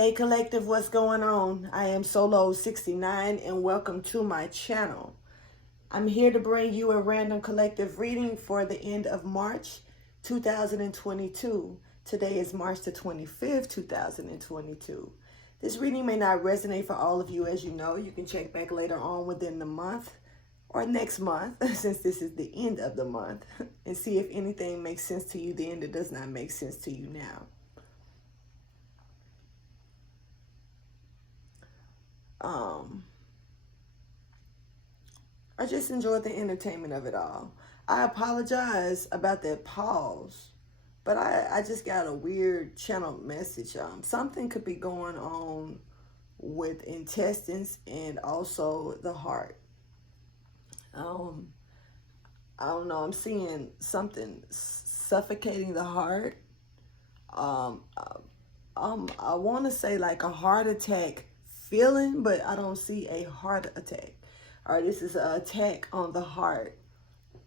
Hey collective, what's going on? I am Solo69 and welcome to my channel. I'm here to bring you a random collective reading for the end of March 2022. Today is March the 25th, 2022. This reading may not resonate for all of you, as you know. You can check back later on within the month or next month, since this is the end of the month, and see if anything makes sense to you then that does not make sense to you now. I just enjoyed the entertainment of it all. I apologize about that pause, but I just got a weird channel message. Something could be going on with intestines and also the heart. I don't know. I'm seeing something suffocating the heart. I want to say like a heart attack feeling, but I don't see a heart attack. All right, this is an attack on the heart.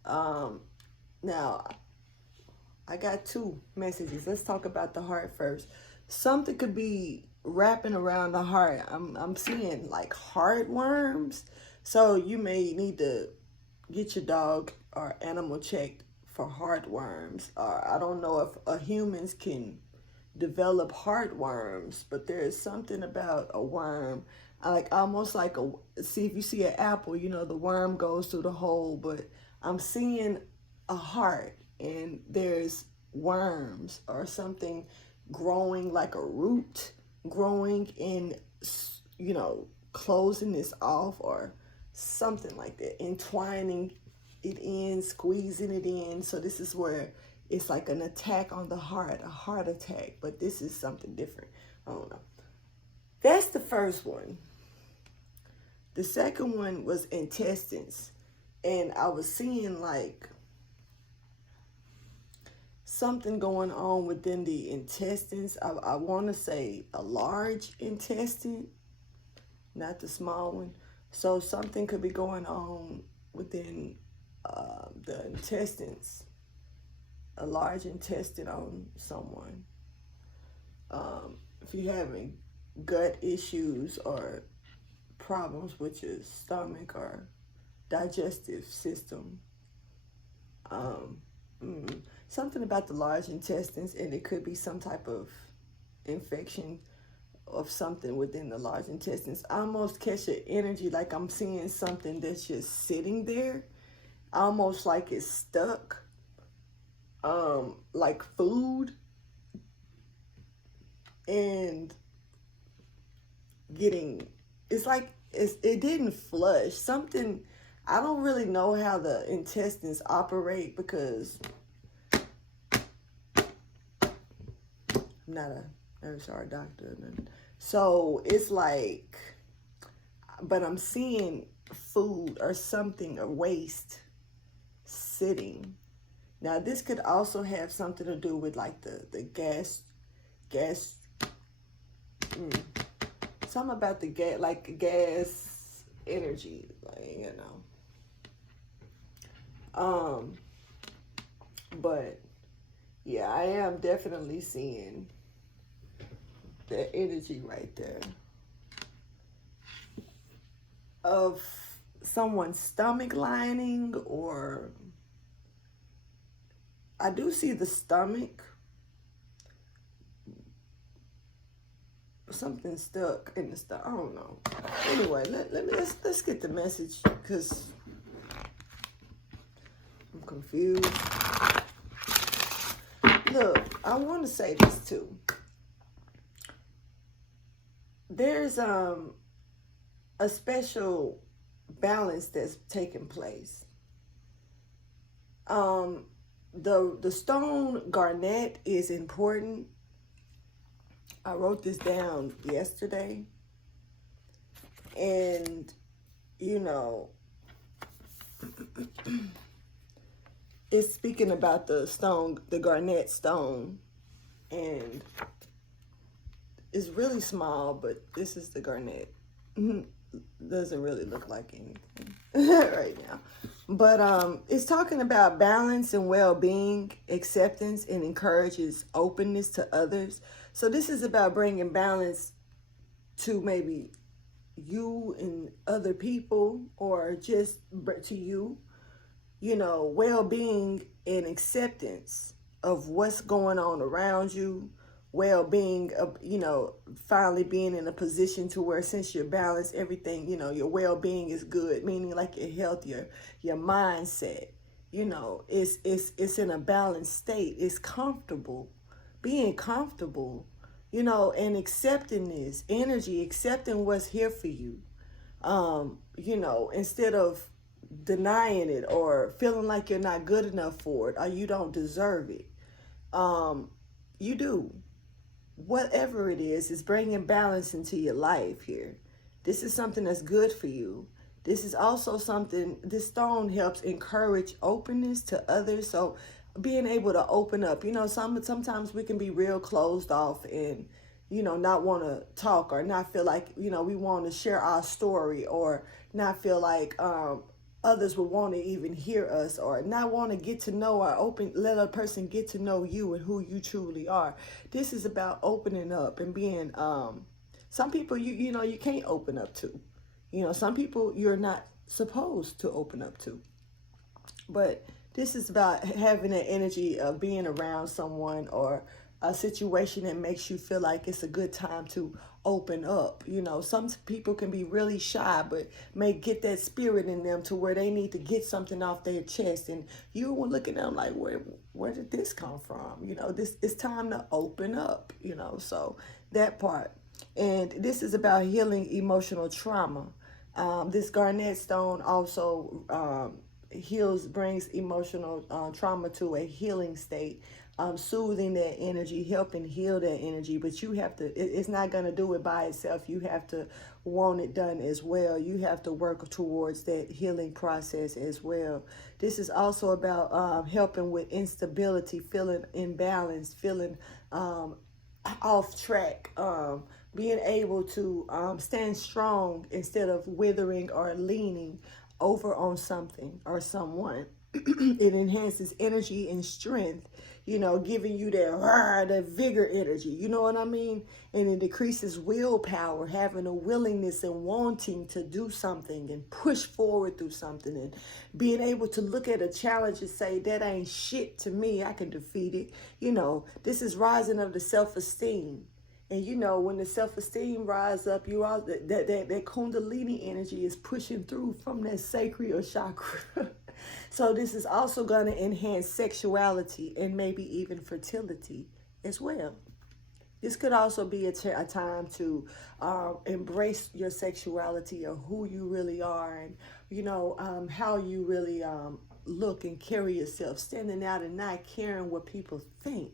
Now, I got two messages. Let's talk about the heart first. Something could be wrapping around the heart. I'm seeing like heartworms. So you may need to get your dog or animal checked for heartworms. I don't know if humans can develop heartworms, but there is something about a worm. Like almost like see if you see an apple, you know, the worm goes through the hole, but I'm seeing a heart and there's worms or something growing like a root, growing in, you know, closing this off or something like that, entwining it in, squeezing it in. So this is where it's like an attack on the heart, a heart attack, but this is something different. I don't know. That's the first one. The second one was intestines. And I was seeing like something going on within the intestines. I want to say a large intestine, not the small one. So something could be going on within the intestines, a large intestine on someone. If you're having gut issues or problems with your stomach or digestive system, something about the large intestines, and it could be some type of infection of something within the large intestines. I almost catch an energy like I'm seeing something that's just sitting there, almost like it's stuck, like food, and getting, it's like it didn't flush. Something, I don't really know how the intestines operate because I'm not a nurse or a doctor. So it's like, but I'm seeing food or something, or waste sitting. Now this could also have something to do with like the gas, something about the gas, like gas energy, like, you know. But yeah, I am definitely seeing the energy right there of someone's stomach lining, or I do see the stomach. Something stuck in the stomach. I don't know. Anyway, let's get the message because I'm confused. Look, I want to say this too. There's a special balance that's taking place. The stone garnet is important. I wrote this down yesterday, and you know, it's speaking about the stone, the garnet stone, and it's really small, but this is the garnet. Doesn't really look like anything right now, but it's talking about balance and well-being, acceptance, and encourages openness to others. So this is about bringing balance to maybe you and other people, or just to you, well-being and acceptance of what's going on around you, well-being of, finally being in a position to where, since you're balanced, everything, your well-being is good, meaning like your health, your mindset, it's in a balanced state. It's comfortable, being comfortable, and accepting this energy, accepting what's here for you. Instead of denying it or feeling like you're not good enough for it or you don't deserve it. You do. Whatever it is bringing balance into your life here. This is something that's good for you. This is also something, this stone helps encourage openness to others. So being able to open up, sometimes we can be real closed off and, not want to talk, or not feel like, we want to share our story, or not feel like others will want to even hear us, or not want to get to know, or let a person get to know you and who you truly are. This is about opening up and being, some people you can't open up to. Some people you're not supposed to open up to. But this is about having that energy of being around someone or a situation that makes you feel like it's a good time to open up. Some people can be really shy, but may get that spirit in them to where they need to get something off their chest, and you will look at them like, where did this come from? This it's time to open up. So that part. And this is about healing emotional trauma. This Garnet Stone also brings emotional trauma to a healing state, soothing that energy, helping heal that energy. But you have to, it's not going to do it by itself. You have to want it done as well. You have to work towards that healing process as well. This is also about helping with instability, feeling imbalanced, feeling off track, being able to stand strong instead of withering or leaning over on something or someone. It enhances energy and strength, giving you that vigor energy, you know what I mean? And it decreases willpower, having a willingness and wanting to do something and push forward through something, and being able to look at a challenge and say, that ain't shit to me, I can defeat it. This is rising of the self-esteem. And when the self-esteem rise up, you all that kundalini energy is pushing through from that sacral chakra. So this is also going to enhance sexuality and maybe even fertility as well. This could also be a time to embrace your sexuality, or who you really are, and how you really look and carry yourself, standing out and not caring what people think.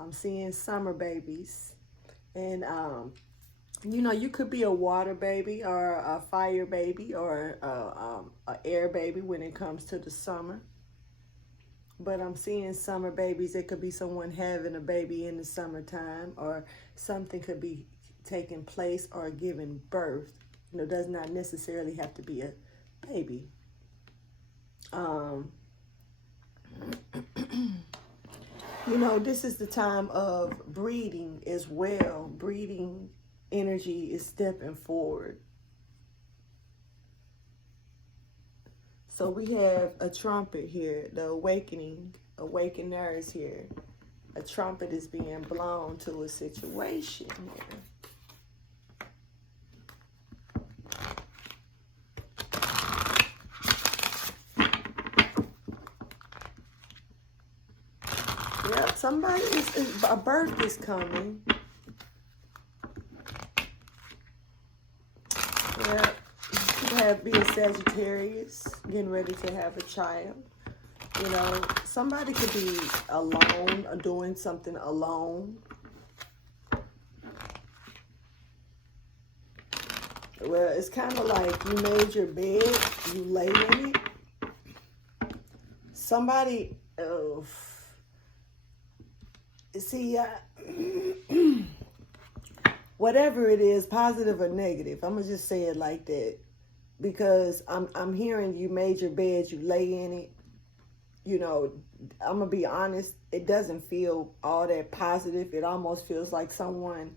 I'm seeing summer babies. And, you could be a water baby or a fire baby or a air baby when it comes to the summer. But I'm seeing summer babies. It could be someone having a baby in the summertime, or something could be taking place or giving birth. Does not necessarily have to be a baby. This is the time of breeding as well. Breeding energy is stepping forward. So we have a trumpet here, the awakener is here. A trumpet is being blown to a situation here. Yep, a birth is coming. Yep, be a Sagittarius, getting ready to have a child. Somebody could be alone or doing something alone. Well, it's kind of like you made your bed, you lay in it. Somebody, see, whatever it is, positive or negative, I'm gonna just say it like that, because I'm hearing you made your bed, you lay in it, you know, I'm gonna be honest, it doesn't feel all that positive. It almost feels like someone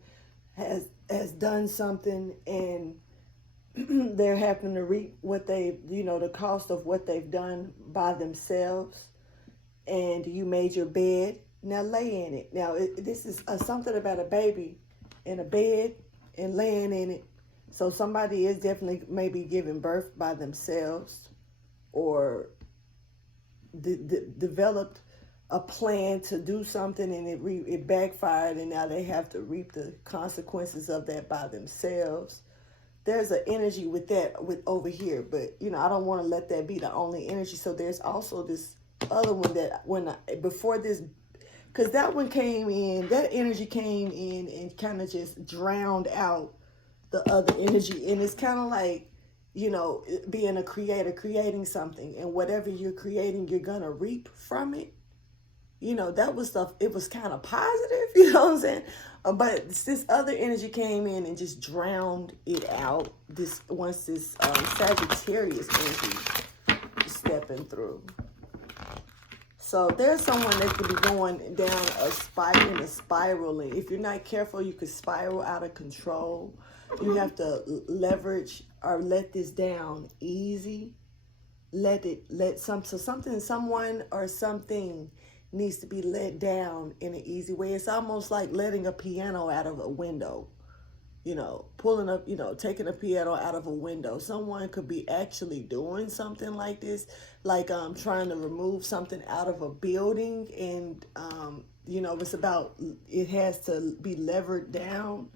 has done something and they're having to reap what they, you know, the cost of what they've done by themselves. And you made your bed, now lay in it. Now this is something about a baby in a bed and laying in it. So somebody is definitely maybe giving birth by themselves, or developed a plan to do something, and it backfired, and now they have to reap the consequences of that by themselves. There's an energy with that with over here, but you know, I don't want to let that be the only energy. So there's also this other one that before this, because that one came in, that energy came in and kind of just drowned out the other energy. And it's kind of like, you know, being a creator, creating something, and whatever you're creating, you're gonna reap from it. You know, that was stuff, it was kind of positive, you know what I'm saying? But this other energy came in and just drowned it out. Once this Sagittarius energy is stepping through. So there's someone that could be going down in a spiral. And if you're not careful, you could spiral out of control. You have to leverage or let this down easy. Someone or something needs to be let down in an easy way. It's almost like letting a piano out of a window, you know, pulling up, you know, taking a piano out of a window. Someone could be actually doing something like this, like trying to remove something out of a building, and you know, it has to be levered down,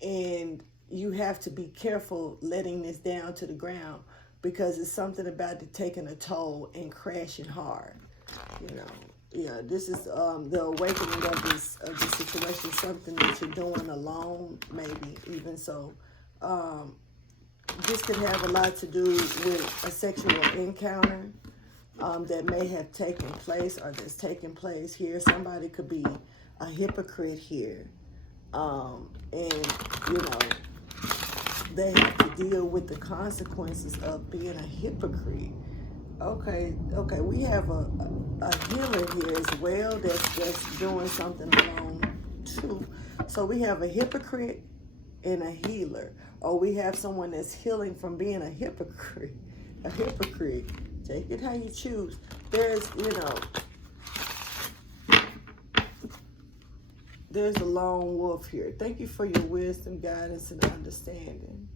and you have to be careful letting this down to the ground, because it's something about it taking a toll and crashing hard, you know. Yeah, this is the awakening of this situation, something that you're doing alone, maybe even so. This could have a lot to do with a sexual encounter that may have taken place, or that's taking place here. Somebody could be a hypocrite here, and you know, they have to deal with the consequences of being a hypocrite. Okay, we have a healer here as well that's doing something alone too. So we have a hypocrite and a healer, or we have someone that's healing from being a hypocrite. A hypocrite. Take it how you choose. There's, you know, there's a lone wolf here. Thank you for your wisdom, guidance, and understanding.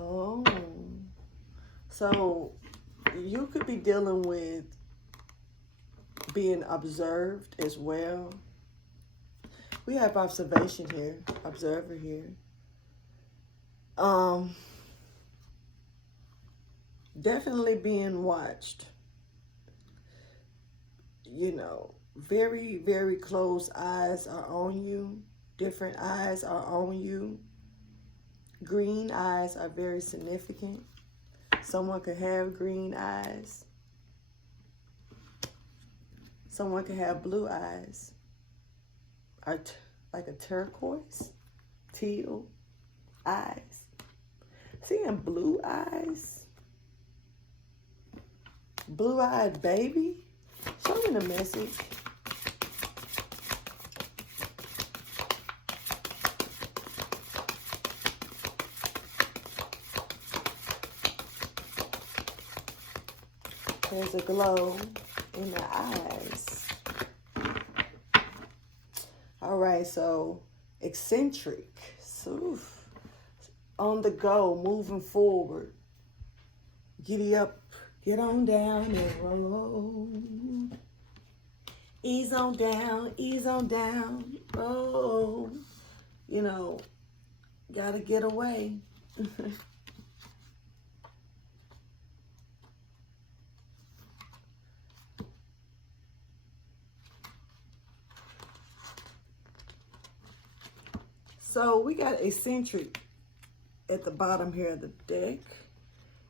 Oh, so you could be dealing with being observed as well. We have observation here, observer here. Definitely being watched. You know, very, very close eyes are on you. Different eyes are on you. Green eyes are very significant. Someone could have green eyes. Someone could have blue eyes. Or like a turquoise, teal eyes. Seeing blue eyes. Blue-eyed baby. Show me the message. There's a glow in the eyes. All right, so eccentric. So on the go, moving forward. Giddy up, get on down and roll. Ease on down, roll. You know, gotta get away. So we got eccentric at the bottom here of the deck.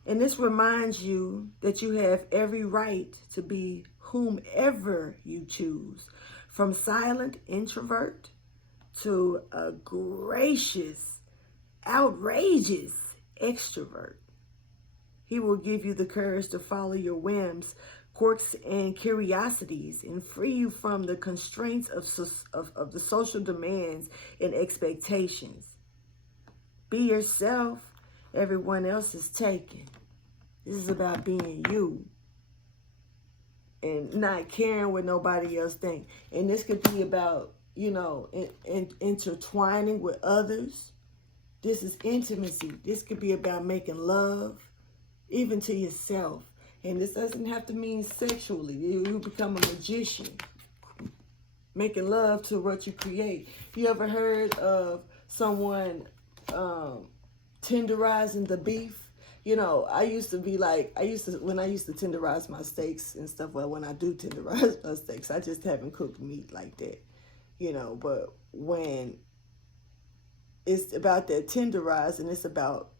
And this reminds you that you have every right to be whomever you choose. From silent introvert to a gracious, outrageous extrovert. He will give you the courage to follow your whims, quirks, and curiosities and free you from the constraints of the social demands and expectations. Be yourself. Everyone else is taken. This is about being you and not caring what nobody else thinks. And this could be about, you know, intertwining with others. This is intimacy. This could be about making love, even to yourself. And this doesn't have to mean sexually. You become a magician, making love to what you create. You ever heard of someone tenderizing the beef? You know, when I used to tenderize my steaks and stuff, well, when I do tenderize my steaks, I just haven't cooked meat like that, you know. But when it's about that tenderizing, it's about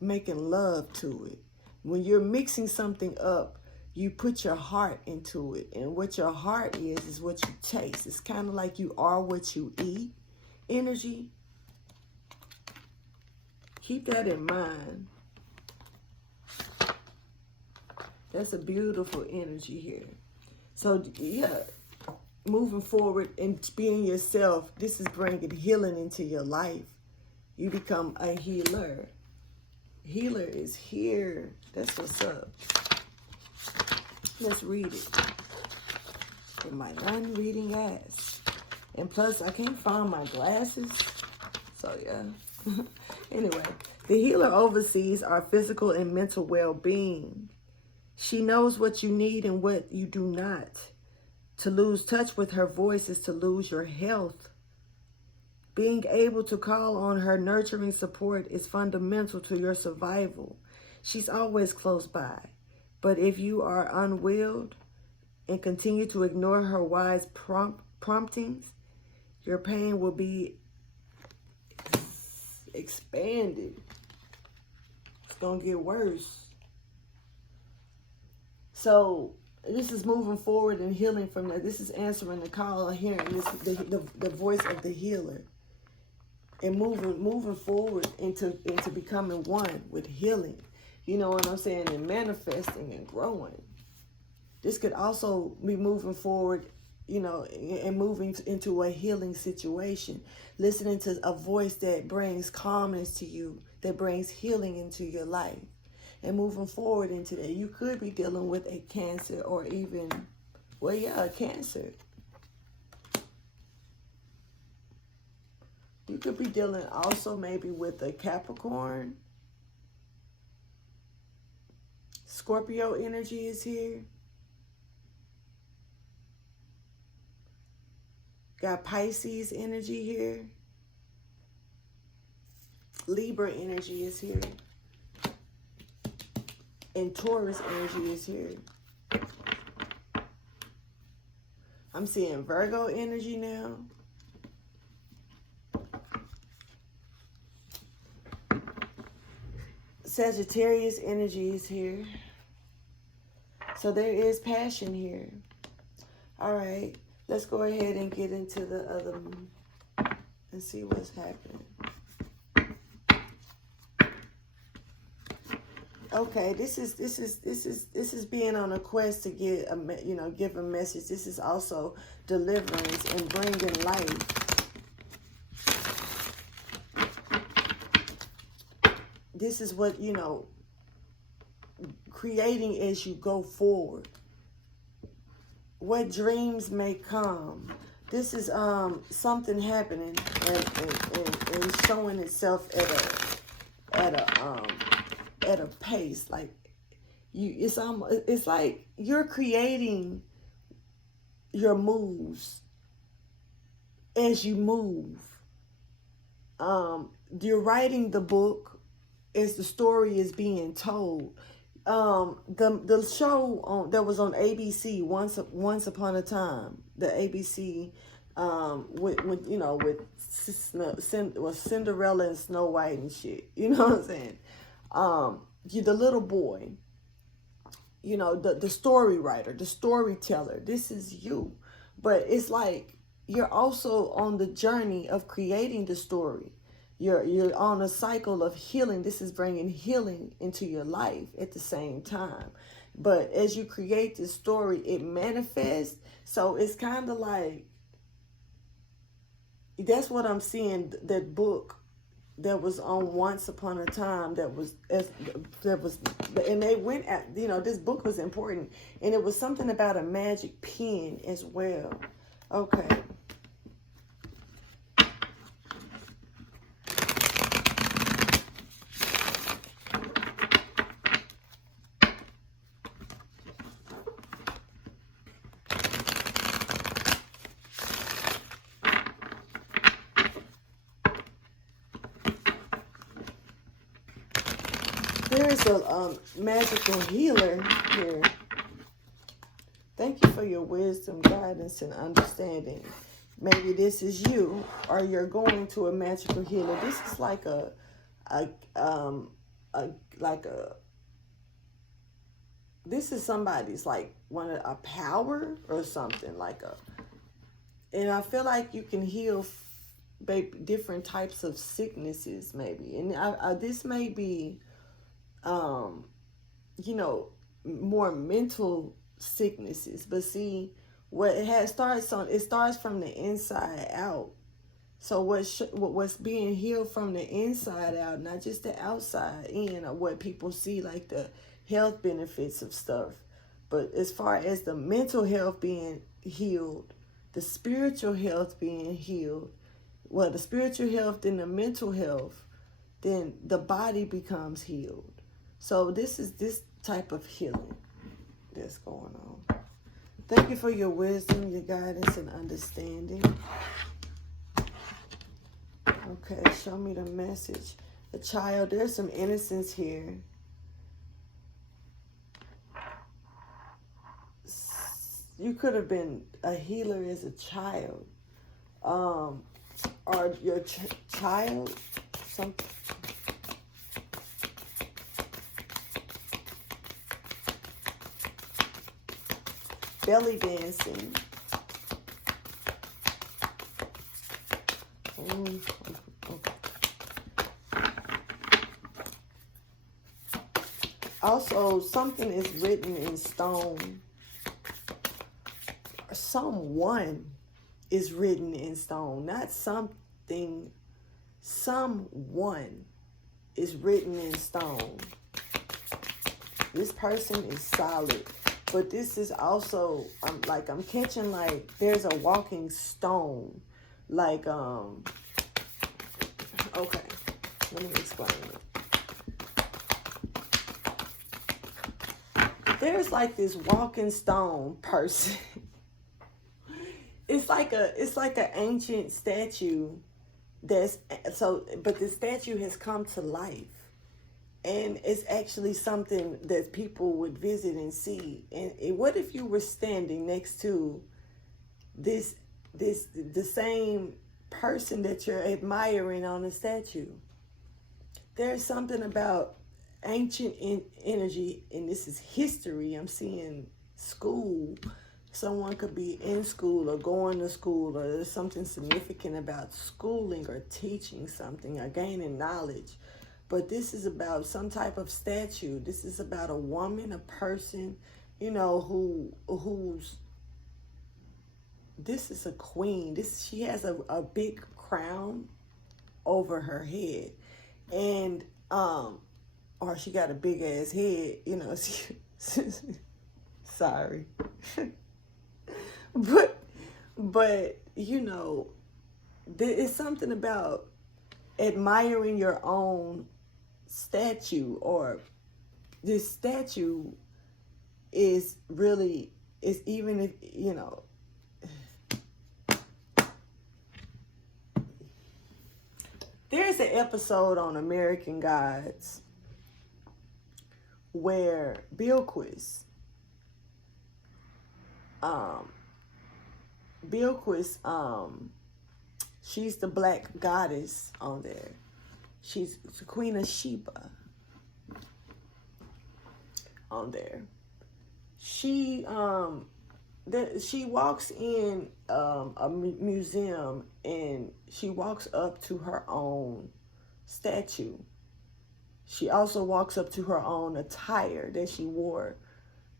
making love to it. When you're mixing something up, you put your heart into it. And what your heart is what you taste. It's kind of like you are what you eat. Energy. Keep that in mind. That's a beautiful energy here. So, yeah, moving forward and being yourself, this is bringing healing into your life. You become a healer. Healer is here. That's what's up. Let's read it. In my non-reading ass. And plus, I can't find my glasses. So, yeah. Anyway, the healer oversees our physical and mental well-being. She knows what you need and what you do not. To lose touch with her voice is to lose your health. Being able to call on her nurturing support is fundamental to your survival. She's always close by. But if you are unwilled and continue to ignore her wise promptings, your pain will be expanded. It's going to get worse. So this is moving forward and healing from that. This is answering the call, hearing this, the voice of the healer. And moving forward into becoming one with healing. You know what I'm saying? And manifesting and growing. This could also be moving forward, you know, and moving into a healing situation. Listening to a voice that brings calmness to you, that brings healing into your life. And moving forward into that, you could be dealing with a cancer or even, well, yeah, a cancer. You could be dealing also maybe with a Capricorn. Scorpio energy is here. Got Pisces energy here. Libra energy is here. And Taurus energy is here. I'm seeing Virgo energy now. Sagittarius energy is here. So there is passion here. All right. Let's go ahead and get into the other one and see what's happening. Okay, this is being on a quest to get give a message. This is also deliverance and bringing life. This is what, creating as you go forward. What dreams may come. This is something happening and showing itself at a pace. Like it's like you're creating your moves as you move. You're writing the book as the story is being told. The show that was on ABC once upon a time, the ABC with Cinderella and Snow White and shit. You know what I'm saying? The little boy, the story writer, the storyteller. This is you, but it's like you're also on the journey of creating the story. you're on a cycle of healing. This is bringing healing into your life at the same time. But as you create this story, it manifests. So it's kind of like, that's what I'm seeing. That book that was on Once Upon a Time, that was, and they went at, this book was important, and it was something about a magic pen as well. Okay. There is a magical healer here. Thank you for your wisdom, guidance, and understanding. Maybe this is you, or you're going to a magical healer. This is like this is somebody's, like, a power or something, and I feel like you can heal different types of sicknesses, maybe. And this may be, more mental sicknesses. But see, it starts from the inside out. So what's being healed from the inside out, not just the outside in, or what people see, like the health benefits of stuff. But as far as the mental health being healed, the spiritual health being healed, well, the spiritual health and the mental health, then the body becomes healed. So this is this type of healing that's going on. Thank you for your wisdom, your guidance, and understanding. Okay, show me the message. A child, there's some innocence here. You could have been a healer as a child. Or your child, something. Belly dancing. Okay. Also, something is written in stone. Someone is written in stone, not something. Someone is written in stone. This person is solid. But this is also, I'm catching, like, there's a walking stone. Like, okay, let me explain it. There's like this walking stone person. It's like an ancient statue but the statue has come to life. And it's actually something that people would visit and see. And what if you were standing next to the same person that you're admiring on the statue? There's something about ancient energy, and this is history. I'm seeing school. Someone could be in school or going to school, or there's something significant about schooling or teaching something or gaining knowledge. But this is about some type of statue. This is about a woman, a person, who's, this is a queen. She has a big crown over her head. And, or she got a big ass head, sorry. but, it's something about admiring your own statue, or this statue is even if there's an episode on American Gods where Bilquis, she's the black goddess on there. She's the Queen of Sheba on there. She walks in a museum, and she walks up to her own statue. She also walks up to her own attire that she wore.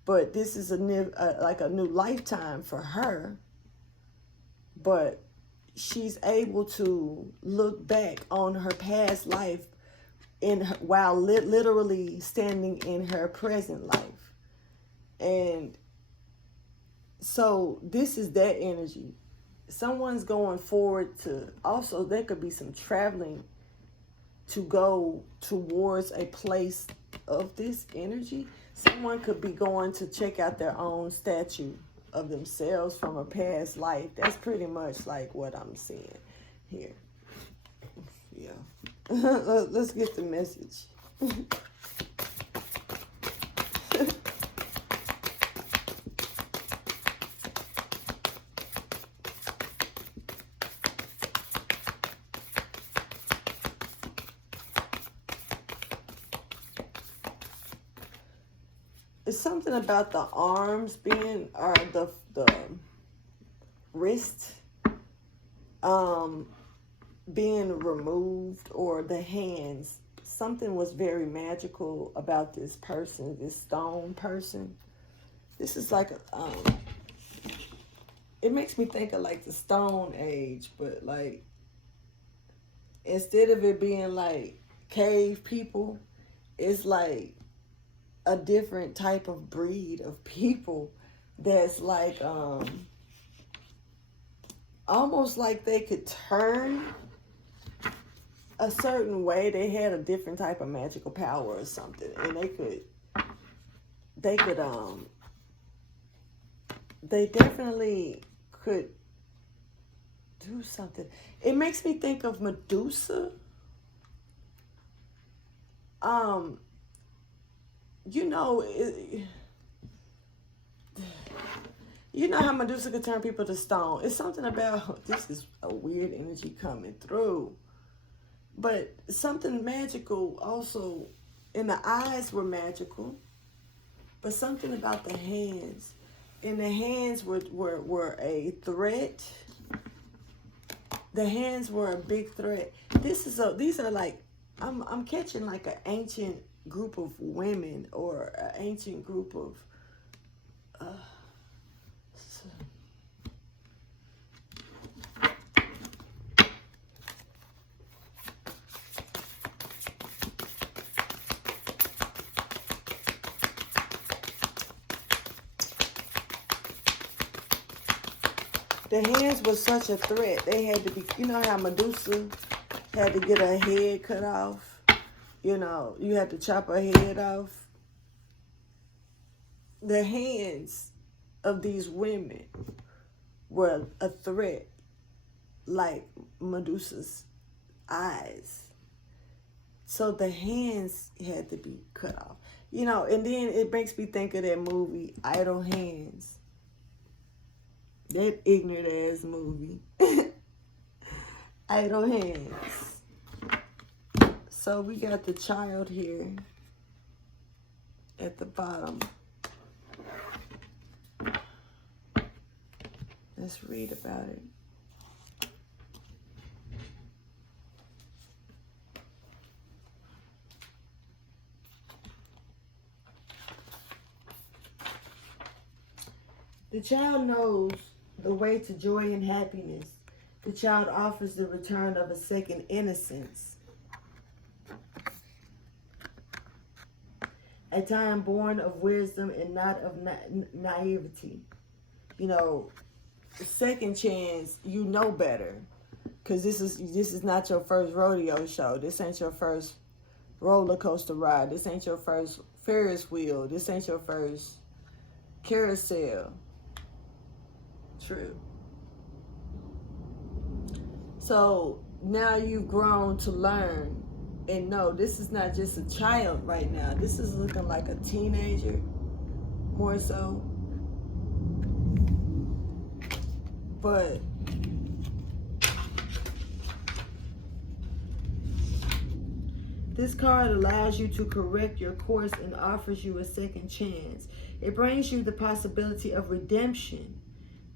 But this is like a new lifetime for her. But she's able to look back on her past life while literally standing in her present life. And so this is that energy. Someone's going forward to, also there could be some traveling to go towards a place of this energy. Someone could be going to check out their own statue of themselves from a past life. That's pretty much like what I'm seeing here. Yeah. Let's get the message. It's something about the arms being, or the wrist being removed, or the hands. Something was very magical about this person, this stone person. This is like it makes me think of like the Stone Age, but like instead of it being like cave people, it's like a different type of breed of people that's like almost like they could turn a certain way. They had a different type of magical power or something, and they definitely could do something. It makes me think of Medusa. You know, you know how Medusa could turn people to stone. It's something about, this is a weird energy coming through, but something magical also. And the eyes were magical, but something about the hands. And the hands were a threat. The hands were a big threat. These are like, I'm catching like an ancient group of women, or an ancient group of the hands was such a threat. They had to be, you know how Medusa had to get her head cut off? You know, you had to chop her head off. The hands of these women were a threat, like Medusa's eyes. So the hands had to be cut off. You know, and then it makes me think of that movie, Idle Hands. That ignorant ass movie. Idle Hands. So we got the child here at the bottom. Let's read about it. The child knows the way to joy and happiness. The child offers the return of a second innocence. A time born of wisdom and not of naivety. You know, second chance, you know better. Because this is not your first rodeo show. This ain't your first roller coaster ride. This ain't your first Ferris wheel. This ain't your first carousel. True. So now you've grown to learn and know this is not just a child right now. This is looking like a teenager, more so. But this card allows you to correct your course and offers you a second chance. It brings you the possibility of redemption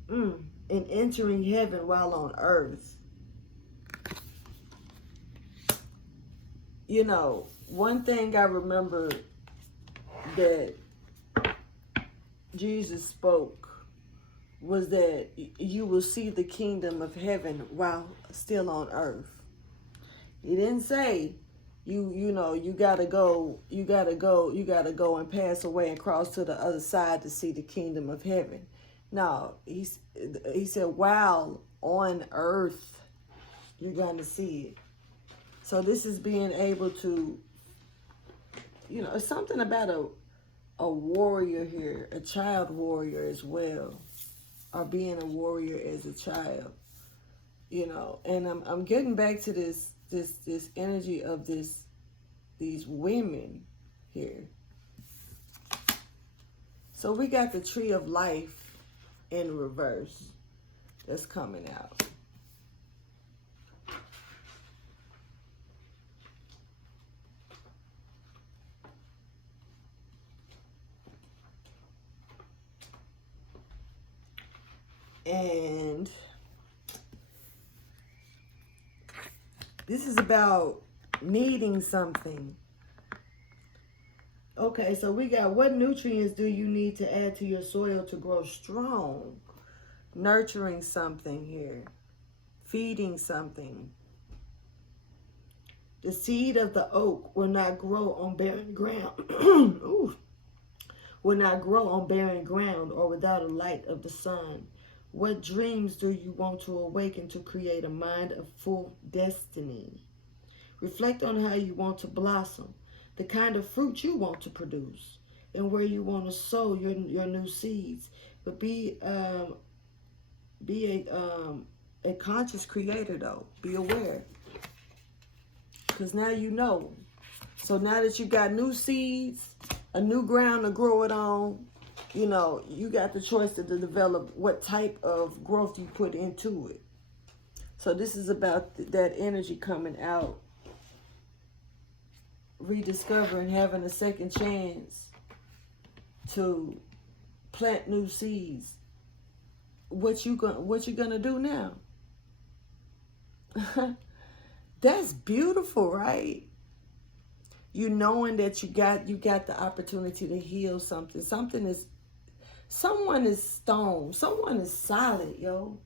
and entering heaven while on earth. you know, one thing I remember that Jesus spoke was that you will see the kingdom of heaven while still on earth. He didn't say you gotta go and pass away and cross to the other side to see the kingdom of heaven. No, he said while on earth you're gonna see it. So this is being able to, it's something about a warrior here, a child warrior as well, or being a warrior as a child, And I'm getting back to this energy of these women here. So we got the tree of life in reverse that's coming out. And this is about needing something. Okay, so we got, what nutrients do you need to add to your soil to grow strong? Nurturing something here. Feeding something. The seed of the oak will not grow on barren ground. Ooh. Will not grow on barren ground or without a light of the sun. What dreams do you want to awaken to create a mind of full destiny? Reflect on how you want to blossom, the kind of fruit you want to produce, and where you want to sow your new seeds. But be a conscious creator, though. Be aware, because now you know. So now that you got new seeds, a new ground to grow it on, you got the choice to develop what type of growth you put into it. So this is about that energy coming out. Rediscovering, having a second chance to plant new seeds. What you gonna do now? That's beautiful, right? You knowing that you got the opportunity to heal something. Someone is stone. Someone is solid, yo.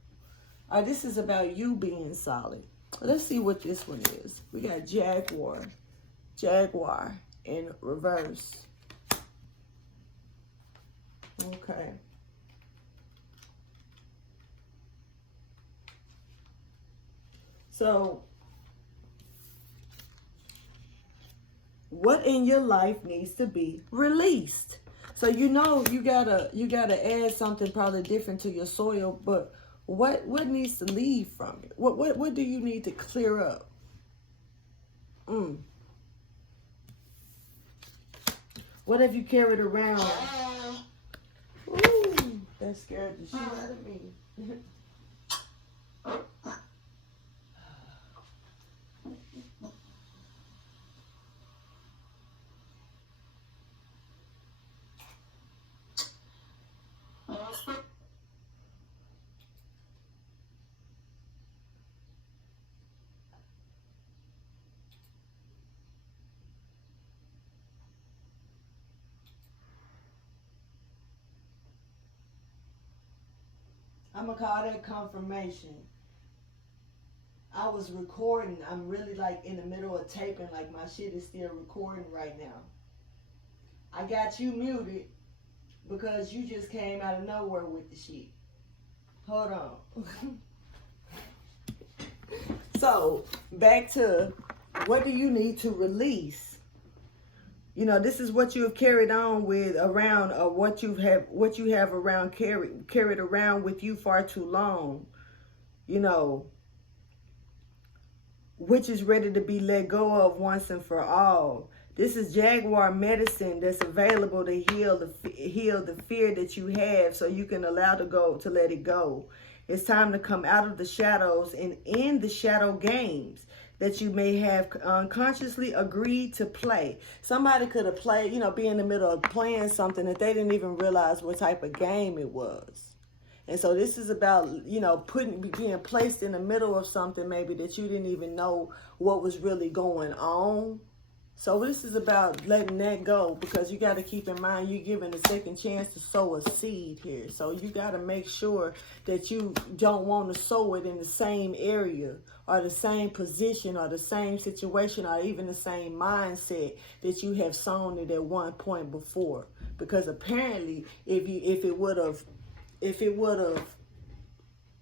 This is about you being solid. Let's see what this one is. We got Jaguar in reverse. Okay. So, what in your life needs to be released? So you gotta add something probably different to your soil, but what needs to leave from it? What do you need to clear up? What have you carried around? Ooh, that scared the shit out of me. I'm gonna call that confirmation. I was recording. I'm really like in the middle of taping, like my shit is still recording right now. I got you muted because you just came out of nowhere with the shit. Hold on. So, back to what do you need to release? This is what you have carried on with around, or what you have around carried around with you far too long. Which is ready to be let go of once and for all. This is Jaguar medicine that's available to heal the fear that you have, so you can allow to let it go. It's time to come out of the shadows and end the shadow games that you may have unconsciously agreed to play. Somebody could have played, be in the middle of playing something that they didn't even realize what type of game it was. And so this is about, being placed in the middle of something maybe that you didn't even know what was really going on. So this is about letting that go, because you got to keep in mind you're giving a second chance to sow a seed here. So you got to make sure that you don't want to sow it in the same area or the same position or the same situation or even the same mindset that you have sown it at one point before. Because apparently if it would have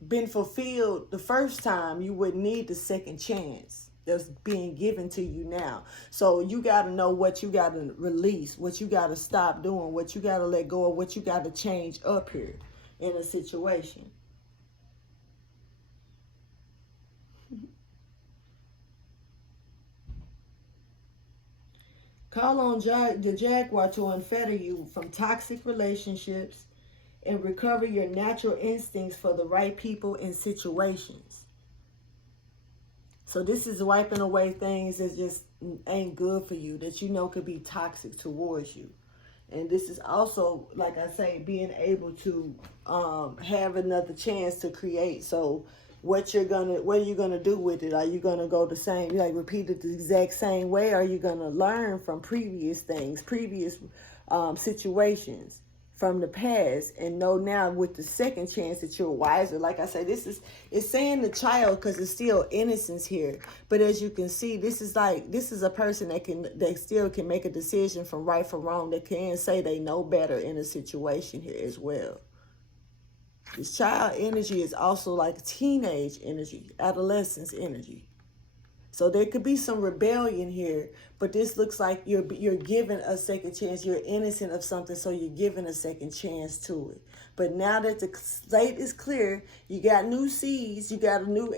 been fulfilled the first time, you wouldn't need the second chance that's being given to you now. So you got to know what you got to release, what you got to stop doing, what you got to let go of, what you got to change up here in a situation. Call on the Jaguar to unfetter you from toxic relationships and recover your natural instincts for the right people and situations. So this is wiping away things that just ain't good for you, that you know could be toxic towards you. And this is also, like I say, being able to have another chance to create. So what are you gonna do with it? Are you gonna go the same, like repeat it the exact same way? Or are you gonna learn from previous things, previous situations from the past, and know now with the second chance that you're wiser? Like I say, it's saying the child because it's still innocence here. But as you can see, this is a person that still can make a decision from right from wrong, that can say they know better in a situation here as well. This child energy is also like teenage energy, adolescence energy. So there could be some rebellion here, but this looks like you're given a second chance. You're innocent of something, so you're given a second chance to it. But now that the slate is clear, you got new seeds, you got a new,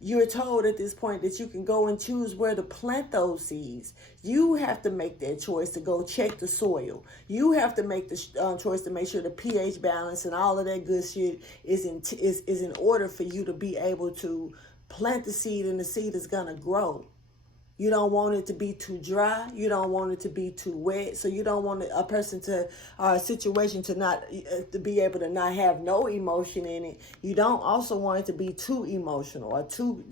you're told at this point that you can go and choose where to plant those seeds. You have to make that choice to go check the soil. You have to make the choice to make sure the pH balance and all of that good shit is in order for you to be able to plant the seed, and the seed is gonna grow. You don't want it to be too dry. You don't want it to be too wet. So you don't want a person to, or a situation to be able to not have no emotion in it. You don't also want it to be too emotional or too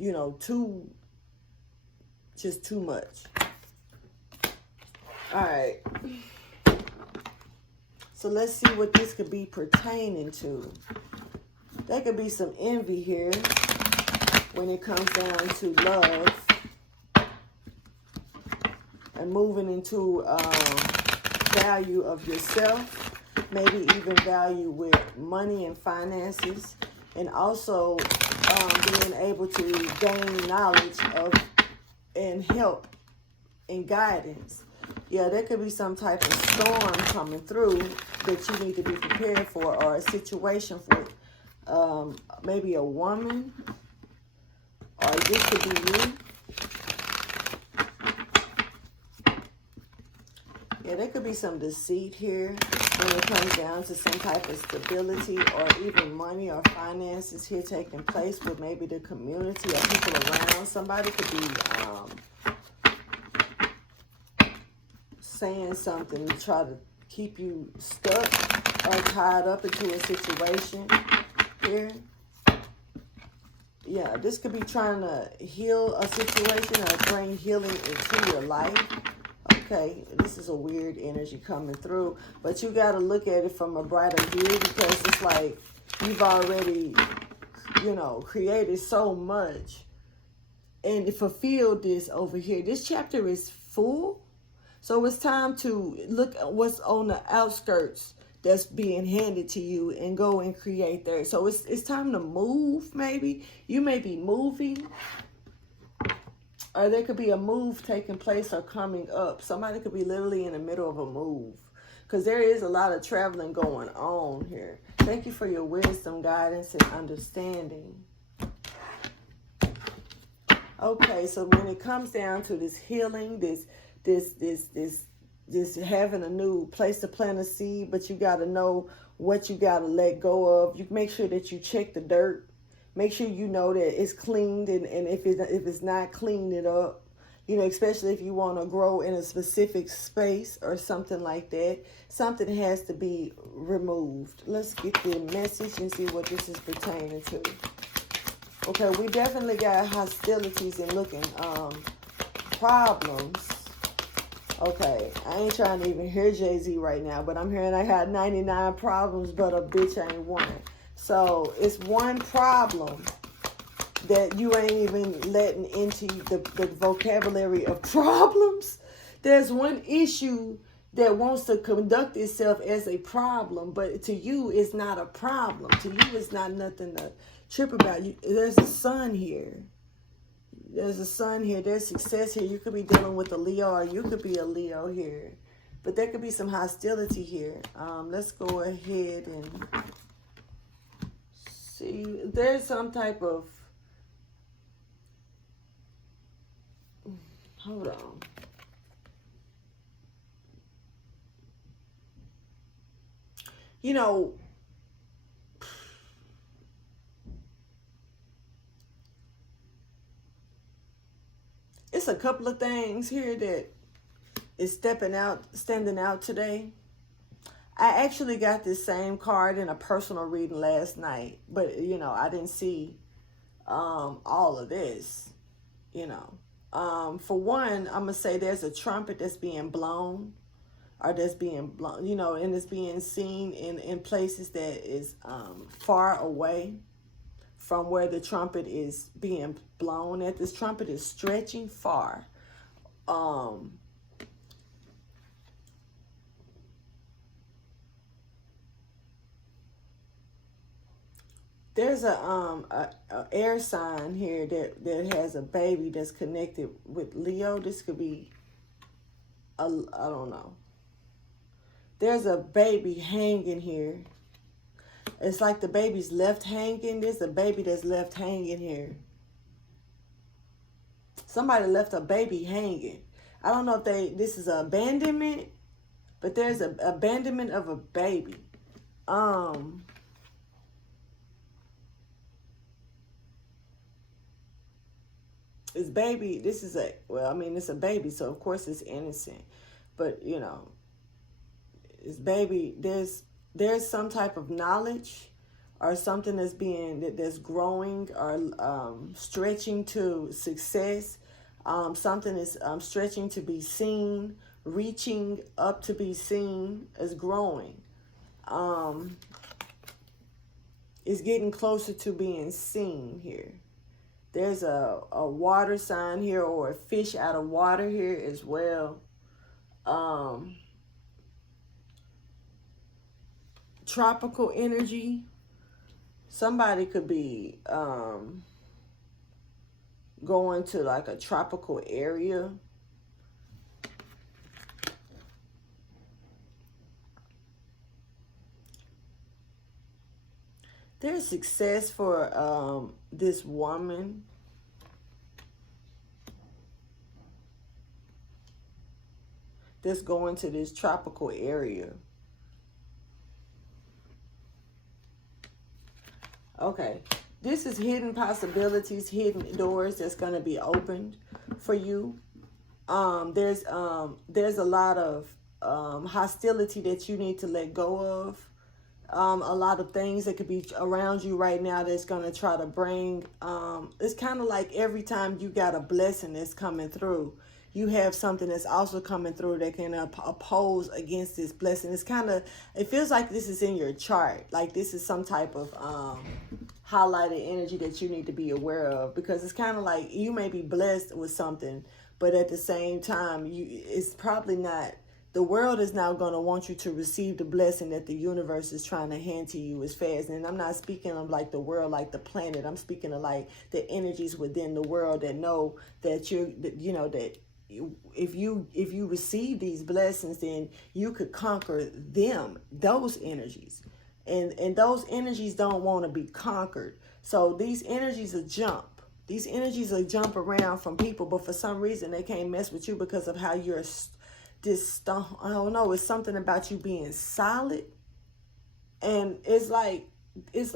much. All right. So let's see what this could be pertaining to. There could be some envy here when it comes down to love and moving into value of yourself, maybe even value with money and finances, and also being able to gain knowledge of and help and guidance. Yeah, there could be some type of storm coming through that you need to be prepared for, or a situation for maybe a woman, or this could be you. Yeah, there could be some deceit here when it comes down to some type of stability or even money or finances here taking place with maybe the community or people around. Somebody could be saying something to try to keep you stuck or tied up into a situation here. Yeah, this could be trying to heal a situation or bring healing into your life. Okay, this is a weird energy coming through, but you got to look at it from a brighter view, because it's like you've already, created so much and fulfilled this over here. This chapter is full, so it's time to look at what's on the outskirts that's being handed to you and go and create there. So it's time to move. Maybe you may be moving, or there could be a move taking place or coming up. Somebody could be literally in the middle of a move, because there is a lot of traveling going on here. Thank you for your wisdom, guidance, and understanding. Okay, so when it comes down to this healing, this having a new place to plant a seed, but you got to know what you got to let go of. You make sure that you check the dirt. Make sure you know that it's cleaned, and if it's not, clean it up. Especially if you want to grow in a specific space or something like that. Something has to be removed. Let's get the message and see what this is pertaining to. Okay, we definitely got hostilities and looking problems. Okay, I ain't trying to even hear Jay-Z right now, but I'm hearing I had 99 problems, but a bitch ain't one. So it's one problem that you ain't even letting into the vocabulary of problems. There's one issue that wants to conduct itself as a problem, but to you it's not a problem. To you it's not nothing to trip about. There's a sun here. There's a sun here. There's success here. You could be dealing with a Leo, or you could be a Leo here. But there could be some hostility here. Let's go ahead and see. There's some type of... Hold on. You know, it's a couple of things here that is standing out today. I actually got this same card in a personal reading last night, but you know, I didn't see all of this, you know. For one, I'm gonna say there's a trumpet that's being blown, or that's being blown, you know, and it's being seen in places that is far away from where the trumpet is being blown at. This trumpet is stretching far. There's a air sign here that has a baby that's connected with Leo. This could be I don't know. There's a baby hanging here. It's like the baby's left hanging. There's a baby that's left hanging here. Somebody left a baby hanging. I don't know if this is an abandonment, but there's an abandonment of a baby. This baby, this is it's a baby, so of course it's innocent. But, you know, this baby, there's some type of knowledge or something that's growing or stretching to success. Something is stretching to be seen, reaching up to be seen, is growing. It's getting closer to being seen here. There's a water sign here, or a fish out of water here as well. Tropical energy. Somebody could be going to like a tropical area. There's success for this woman. That's going to this tropical area. Okay. This is hidden possibilities, hidden doors that's going to be opened for you. There's a lot of hostility that you need to let go of. A lot of things that could be around you right now that's going to try to bring, it's kind of like every time you got a blessing that's coming through, you have something that's also coming through that can oppose against this blessing. It feels like this is in your chart. Like this is some type of highlighted energy that you need to be aware of, because it's kind of like you may be blessed with something, but at the same time, it's probably not. The world is now going to want you to receive the blessing that the universe is trying to hand to you as fast. And I'm not speaking of like the world, like the planet. I'm speaking of like the energies within the world that know that that if you receive these blessings, then you could conquer them, those energies. And those energies don't want to be conquered. So these energies are jump. These energies will jump around from people, but for some reason they can't mess with you because of how you're I don't know, it's something about you being solid. And it's like there's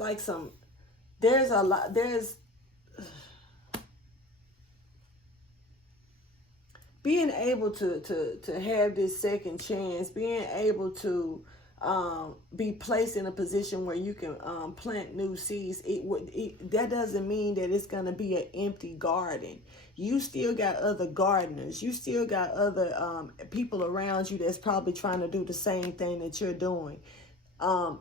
being able to have this second chance, being able to be placed in a position where you can plant new seeds. That doesn't mean that it's going to be an empty garden. You still got other gardeners. You still got other people around you that's probably trying to do the same thing that you're doing.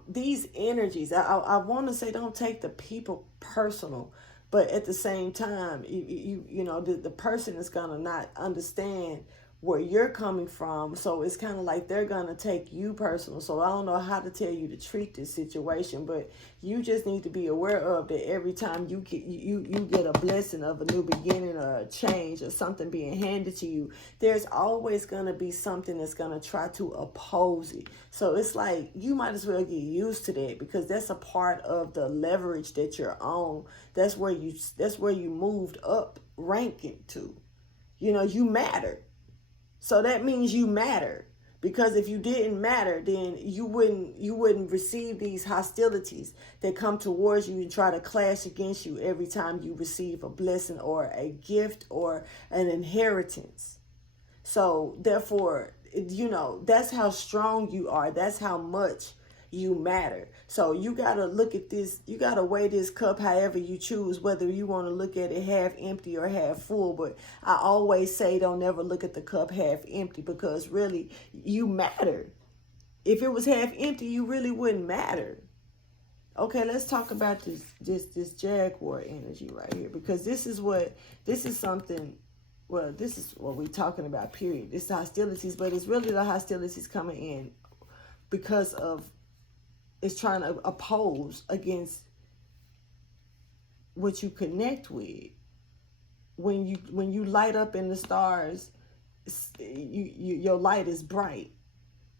These energies, I want to say, don't take the people personal, but at the same time, you know, the person is going to not understand where you're coming from. So it's kind of like they're going to take you personal. So I don't know how to tell you to treat this situation, but you just need to be aware of that every time you get a blessing of a new beginning or a change or something being handed to you, there's always going to be something that's going to try to oppose it. So it's like you might as well get used to that, because that's a part of the leverage that you're on. That's where you moved up ranking to. You know, you matter. So that means you matter, because if you didn't matter, then you wouldn't receive these hostilities that come towards you and try to clash against you every time you receive a blessing or a gift or an inheritance. So therefore, you know, that's how strong you are. That's how much you matter. So you got to look at this. You got to weigh this cup however you choose, whether you want to look at it half empty or half full. But I always say don't ever look at the cup half empty, because really you matter. If it was half empty, you really wouldn't matter. Okay, let's talk about this Jaguar energy right here, because this is something. Well, this is what we're talking about, period. It's the hostilities, but it's really the hostilities coming in because of it's trying to oppose against what you connect with. When you light up in the stars, your light is bright.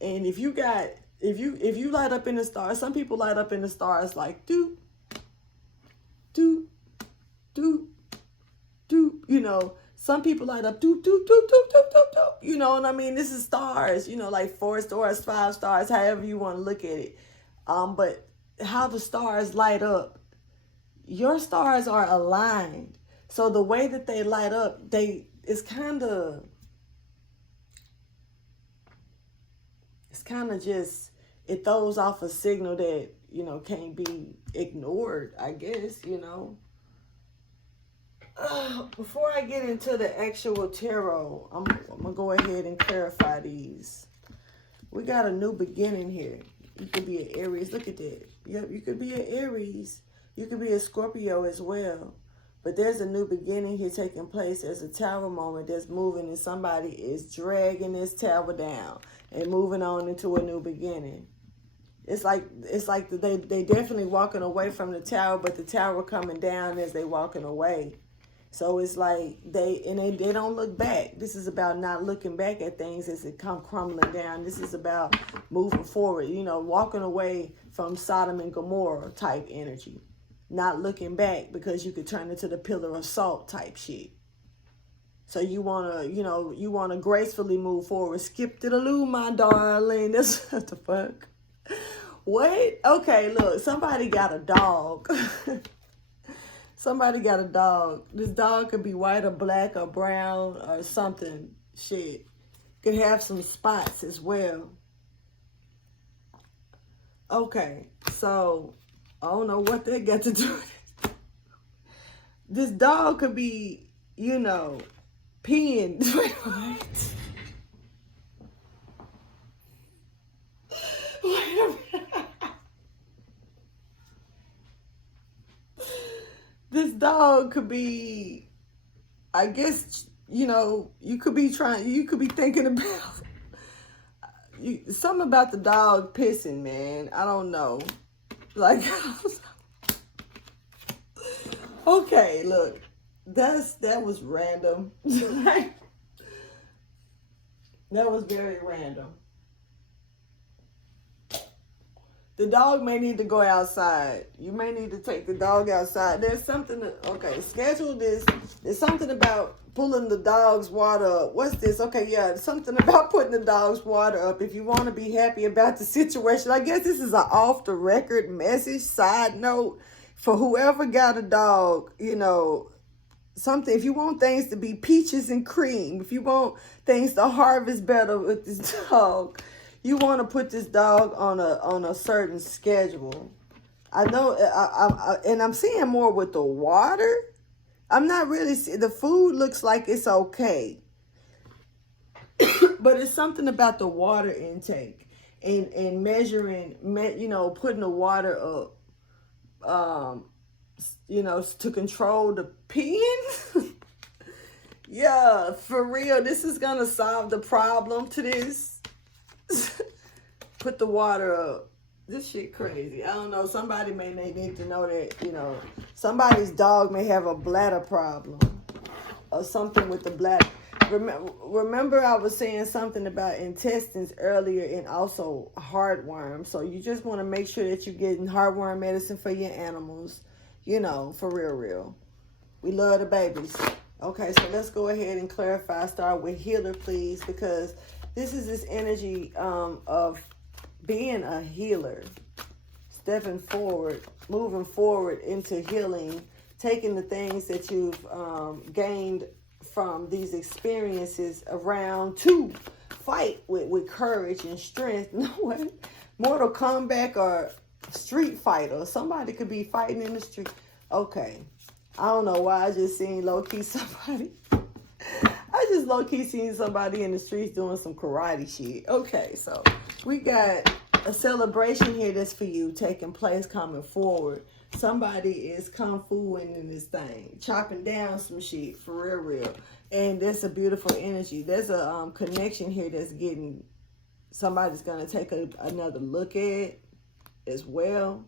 And if you light up in the stars, some people light up in the stars like do, do, do, do, you know. Some people light up do, do, do, do, do, do, do. You know what I mean? This is stars, you know, like 4 stars, 5 stars, however you want to look at it. But how the stars light up, your stars are aligned. So the way that they light up, it's kind of just, it throws off a signal that, you know, can't be ignored, I guess, you know. Before I get into the actual tarot, I'm going to go ahead and clarify these. We got a new beginning here. You could be an Aries. Look at that. Yep, you could be an Aries. You could be a Scorpio as well. But there's a new beginning here taking place. There's a tower moment that's moving, and somebody is dragging this tower down and moving on into a new beginning. It's like they definitely walking away from the tower, but the tower coming down as they walking away. So it's like they don't look back. This is about not looking back at things as it come crumbling down. This is about moving forward, you know, walking away from Sodom and Gomorrah type energy. Not looking back, because you could turn into the pillar of salt type shit. So you want to gracefully move forward. Skip to the loo, my darling. That's what the fuck. Wait, okay, look, somebody got a dog. Somebody got a dog. This dog could be white or black or brown or something. Shit. Could have some spots as well. Okay, so I don't know what they got to do with it. This dog could be, you know, peeing. Wait a minute. This dog could be, I guess, you know, you could be thinking about something about the dog pissing, man. I don't know. Like, okay, look, that was random. That was very random. The dog may need to go outside. You may need to take the dog outside. There's something, schedule this. There's something about pulling the dog's water up. What's this? Okay, yeah, something about putting the dog's water up. If you want to be happy about the situation. I guess this is an off-the-record message, side note, for whoever got a dog, you know, something. If you want things to be peaches and cream, if you want things to harvest better with this dog, You want to put this dog on a certain schedule. I know, and I'm seeing more with the water. I'm not really the food looks like it's okay, but it's something about the water intake and measuring, putting the water up, to control the peeing. Yeah, for real, this is gonna solve the problem to this. Put the water up. This shit crazy. I don't know. Somebody may need to know that, somebody's dog may have a bladder problem or something with the bladder. Remember I was saying something about intestines earlier and also heartworm. So you just want to make sure that you're getting heartworm medicine for your animals, for real. We love the babies. Okay, so let's go ahead and clarify. Start with healer, please, because this is this energy of being a healer, stepping forward, moving forward into healing, taking the things that you've gained from these experiences around to fight with courage and strength. No way. Mortal Kombat or Street Fighter. Somebody could be fighting in the street. Okay. I don't know why I just seen low-key somebody. I just low-key seen somebody in the streets doing some karate shit. Okay, so we got a celebration here that's for you taking place coming forward. Somebody is kung fu-ing in this thing, chopping down some shit for real. And there's a beautiful energy. There's a connection here that's getting, somebody's going to take another look at as well.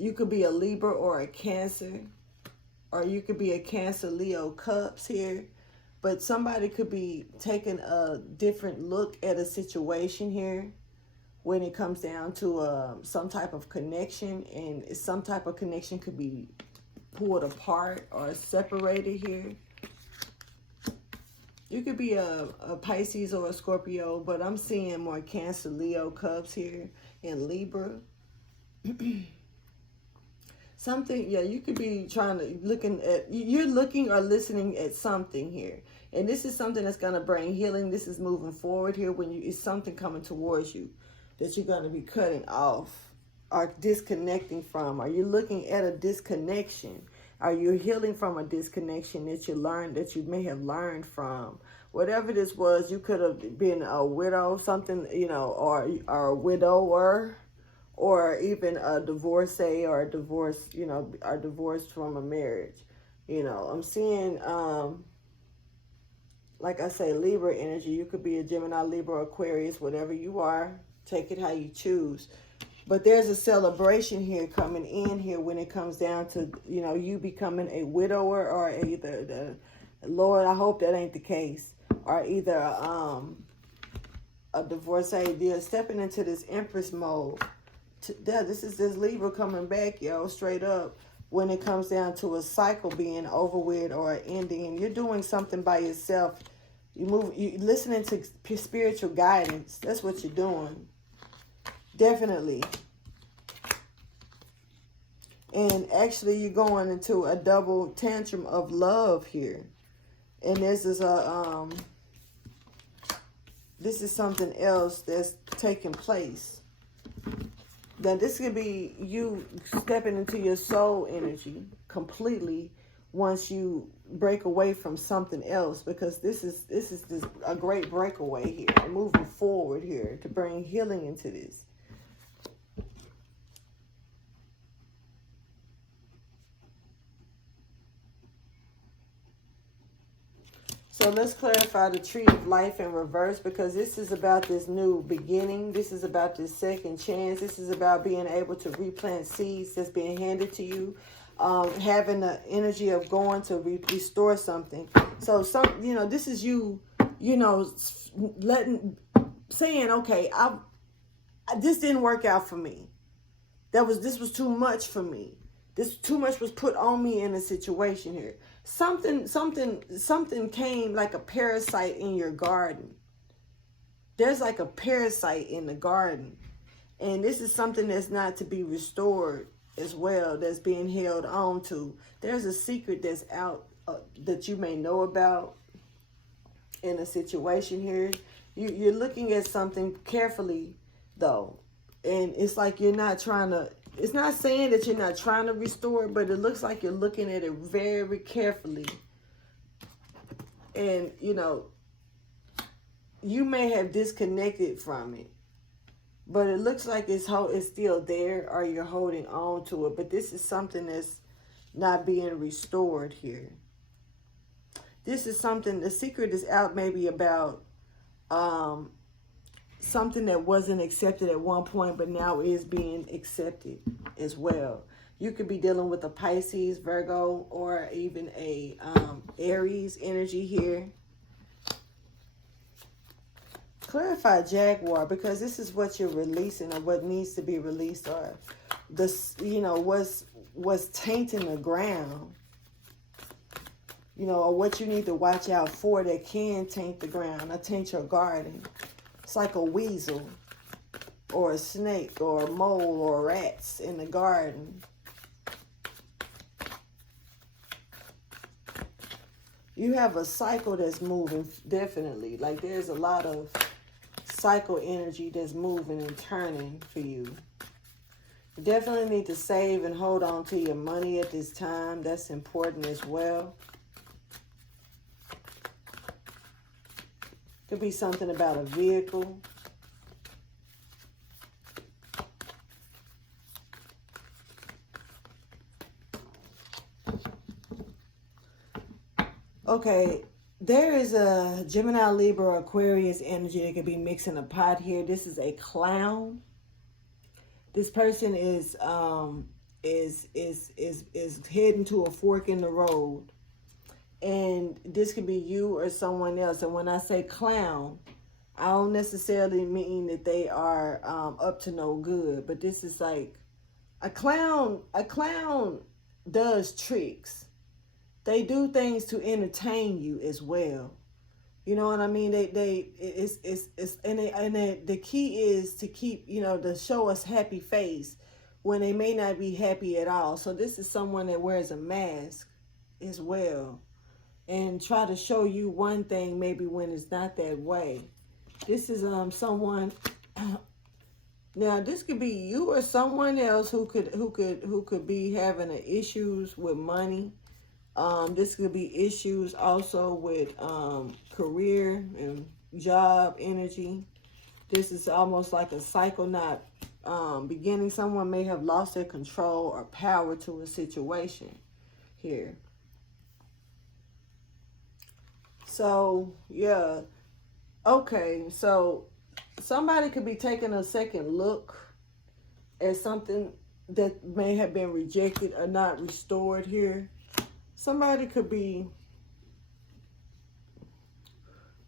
You could be a Libra or a Cancer, or you could be a Cancer Leo Cups here. But somebody could be taking a different look at a situation here when it comes down to some type of connection. And some type of connection could be pulled apart or separated here. You could be a Pisces or a Scorpio, but I'm seeing more Cancer Leo Cups here and Libra. Something, yeah, you could be you're looking or listening at something here. And this is something that's going to bring healing. This is moving forward here when it's something coming towards you that you're going to be cutting off or disconnecting from. Are you looking at a disconnection? Are you healing from a disconnection that you may have learned from? Whatever this was, you could have been a widow, something, or a widower, or even a divorcee or a divorce, are divorced from a marriage. I'm seeing, like I say, Libra energy. You could be a Gemini, Libra, Aquarius, whatever you are. Take it how you choose. But there's a celebration here coming in here when it comes down to, you becoming a widower or either Lord, I hope that ain't the case, or either a divorcee. You're stepping into this Empress mode. This is this Libra coming back, straight up. When it comes down to a cycle being over with or an ending, you're doing something by yourself. You're listening to spiritual guidance. That's what you're doing. Definitely. And actually, you're going into a double tantrum of love here. And this is something else that's taking place. Now, this could be you stepping into your soul energy completely once you break away from something else, because this is a great breakaway here, moving forward here to bring healing into this. So let's clarify the tree of life in reverse, because this is about this new beginning. This is about this second chance. This is about being able to replant seeds that's being handed to you. Having the energy of going to restore something. So this is you, saying, okay, this didn't work out for me. This was too much for me. This too much was put on me in a situation here. Something came like a parasite in your garden. There's like a parasite in the garden. And this is something that's not to be restored as well, that's being held on to. There's a secret that's out that you may know about in a situation here. You're looking at something carefully, though. And it's like you're not trying to, it's not saying that you're not trying to restore it, but it looks like you're looking at it very carefully. And, you know, you may have disconnected from it, but it looks like it's still there, or you're holding on to it. But this is something that's not being restored here. This is something, the secret is out maybe about something that wasn't accepted at one point, but now is being accepted as well. You could be dealing with a Pisces, Virgo, or even a Aries energy here. Clarify Jaguar, because this is what you're releasing, or what needs to be released, or this, you know, what's tainting the ground, you know, or what you need to watch out for that can taint the ground or taint your garden. It's like a weasel or a snake or a mole or rats in the garden. You have a cycle that's moving, definitely. Like there's a lot of cycle energy that's moving and turning for you. You definitely need to save and hold on to your money at this time. That's important as well. Could be something about a vehicle. Okay, there is a Gemini, Libra, Aquarius energy that could be mixing a pot here. This is a clown. This person is heading to a fork in the road. And this could be you or someone else. And when I say clown, I don't necessarily mean that they are up to no good. But this is like a clown. A clown does tricks. They do things to entertain you as well. You know what I mean? The key is to keep, you know, to show us happy face when they may not be happy at all. So this is someone that wears a mask as well, and try to show you one thing maybe when it's not that way. This is someone. Now this could be you or someone else who could be having issues with money. This could be issues also with career and job energy. This is almost like a cycle not beginning. Someone may have lost their control or power to a situation here. So, yeah. Okay, so somebody could be taking a second look at something that may have been rejected or not restored here. Somebody could be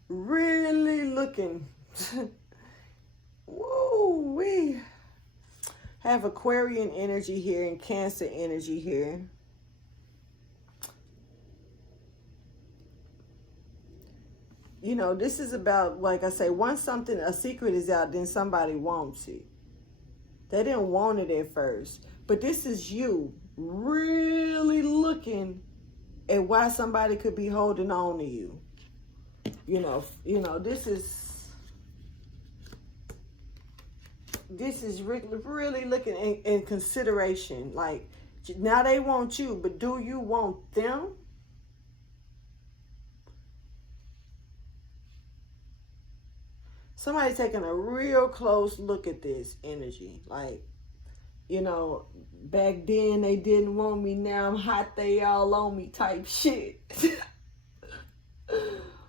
really looking. Whoa, we have Aquarian energy here and Cancer energy here. You know, this is about, like I say, once a secret is out, then somebody wants it. They didn't want it at first. But this is you really looking at why somebody could be holding on to you. You know, this is really looking in consideration. Like, now they want you, but do you want them? Somebody taking a real close look at this energy. Like, you know, back then they didn't want me, now I'm hot, they all on me type shit.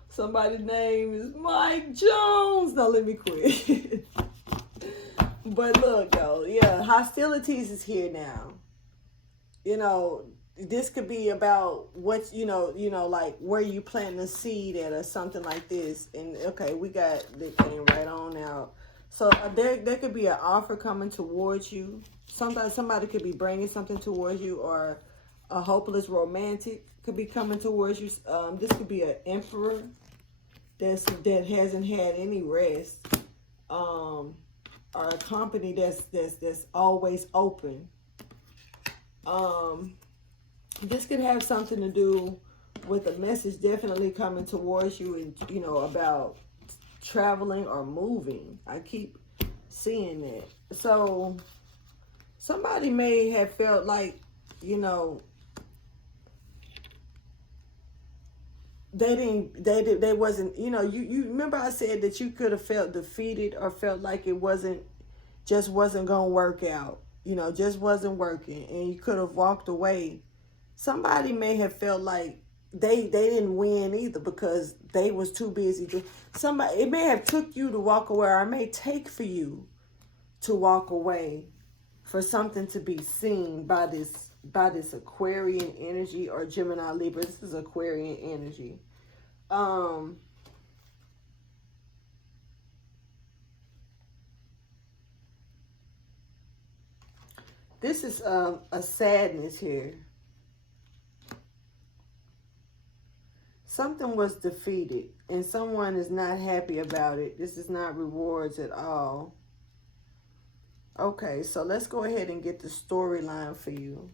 Somebody's name is Mike Jones. No, let me quit. But look, yo, yeah, hostilities is here now. You know, this could be about what, you know, like where you planting a seed at or something like this. And okay, we got the thing right on out. So there could be an offer coming towards you. Sometimes somebody could be bringing something towards you, or a hopeless romantic could be coming towards you. This could be an emperor that hasn't had any rest, or a company that's always open. This could have something to do with a message definitely coming towards you, and you know, about traveling or moving. I keep seeing that. So somebody may have felt like, you know, they wasn't, you know, you remember I said that you could have felt defeated or felt like it wasn't gonna work out, you know, just wasn't working, and you could have walked away. Somebody may have felt like they didn't win either because they was too busy to, somebody, it may have took you to walk away, or it may take for you to walk away for something to be seen by this Aquarian energy or Gemini Libra. This is Aquarian energy. This is a sadness here. Something was defeated and someone is not happy about it. This is not rewards at all. Okay, so let's go ahead and get the storyline for you.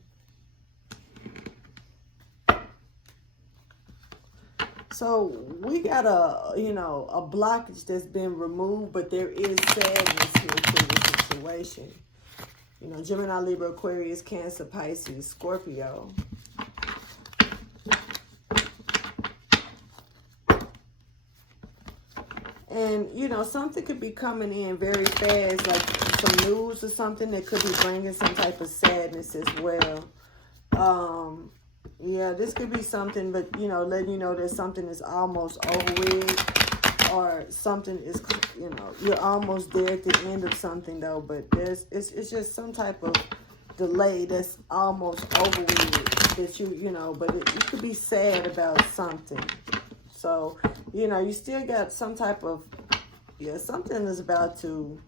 So we got a blockage that's been removed, but there is sadness here to the situation. You know, Gemini, Libra, Aquarius, Cancer, Pisces, Scorpio. And, you know, something could be coming in very fast, like some news or something that could be bringing some type of sadness as well. Yeah, this could be something, but, you know, letting you know that something is almost over with, or something is, you know, you're almost there at the end of something, though, but it's just some type of delay that's almost over with, that you know, but you could be sad about something. So, you know, you still got some type of, yeah, something is about to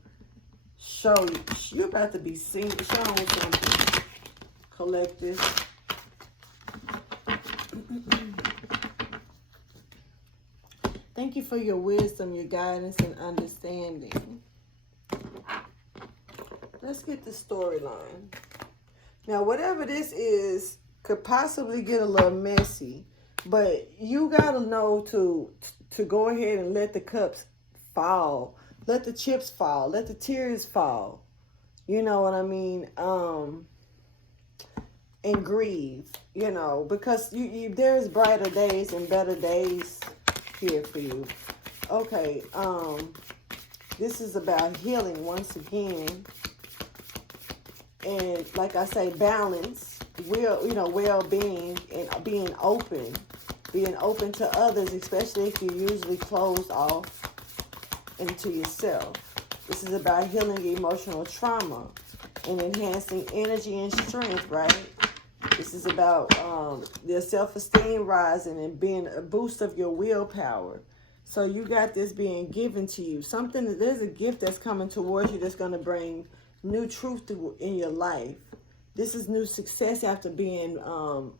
show you. You're about to be seen, shown something. Collective. Thank you for your wisdom, your guidance, and understanding. Let's get the storyline. Now, whatever this is could possibly get a little messy. But you got to know to go ahead and let the cups fall. Let the chips fall. Let the tears fall. You know what I mean? And grieve, you know, because there's brighter days and better days here for you. Okay, this is about healing once again. And like I say, balance, well-being, and being open to others, especially if you're usually closed off into yourself. This is about healing emotional trauma and enhancing energy and strength, right? This is about their self-esteem rising and being a boost of your willpower. So you got this being given to you. There's a gift that's coming towards you that's going to bring new truth in your life. This is new success after being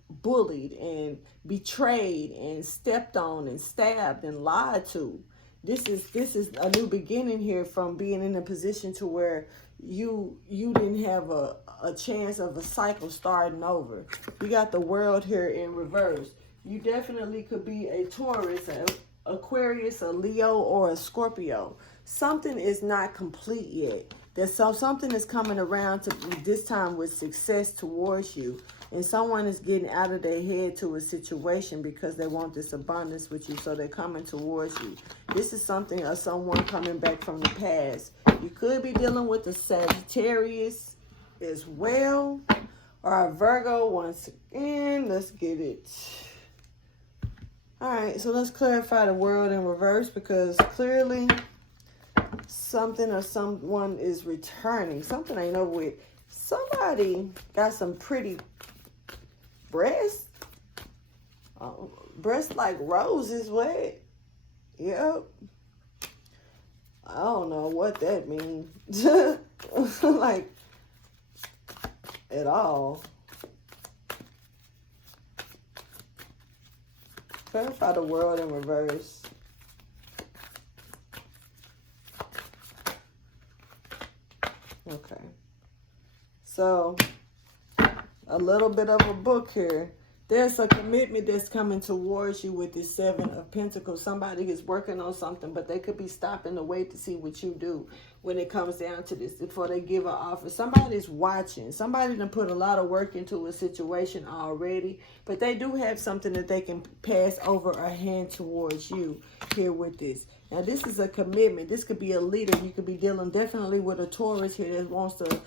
bullied and betrayed and stepped on and stabbed and lied to. This is a new beginning here from being in a position to where you didn't have a chance of a cycle starting over. You got the World here in reverse. You definitely could be a Taurus, an Aquarius, a Leo, or a Scorpio. Something is not complete yet. Something is coming around to this time with success towards you. And someone is getting out of their head to a situation because they want this abundance with you. So they're coming towards you. This is something or someone coming back from the past. You could be dealing with a Sagittarius as well. Or a Virgo once again. Let's get it. All right, so let's clarify the World in reverse, because clearly something or someone is returning. Something ain't over with. Somebody got some pretty breasts. Breasts like roses. What? Yep. I don't know what that means. Like, at all. Clarify the World in reverse. Okay. So, a little bit of a book here. There's a commitment that's coming towards you with this Seven of Pentacles. Somebody is working on something, but they could be stopping to wait to see what you do when it comes down to this before they give an offer. Somebody's watching. Somebody done put a lot of work into a situation already, but they do have something that they can pass over or hand towards you here with this. Now, this is a commitment. This could be a leader. You could be dealing definitely with a Taurus here that wants to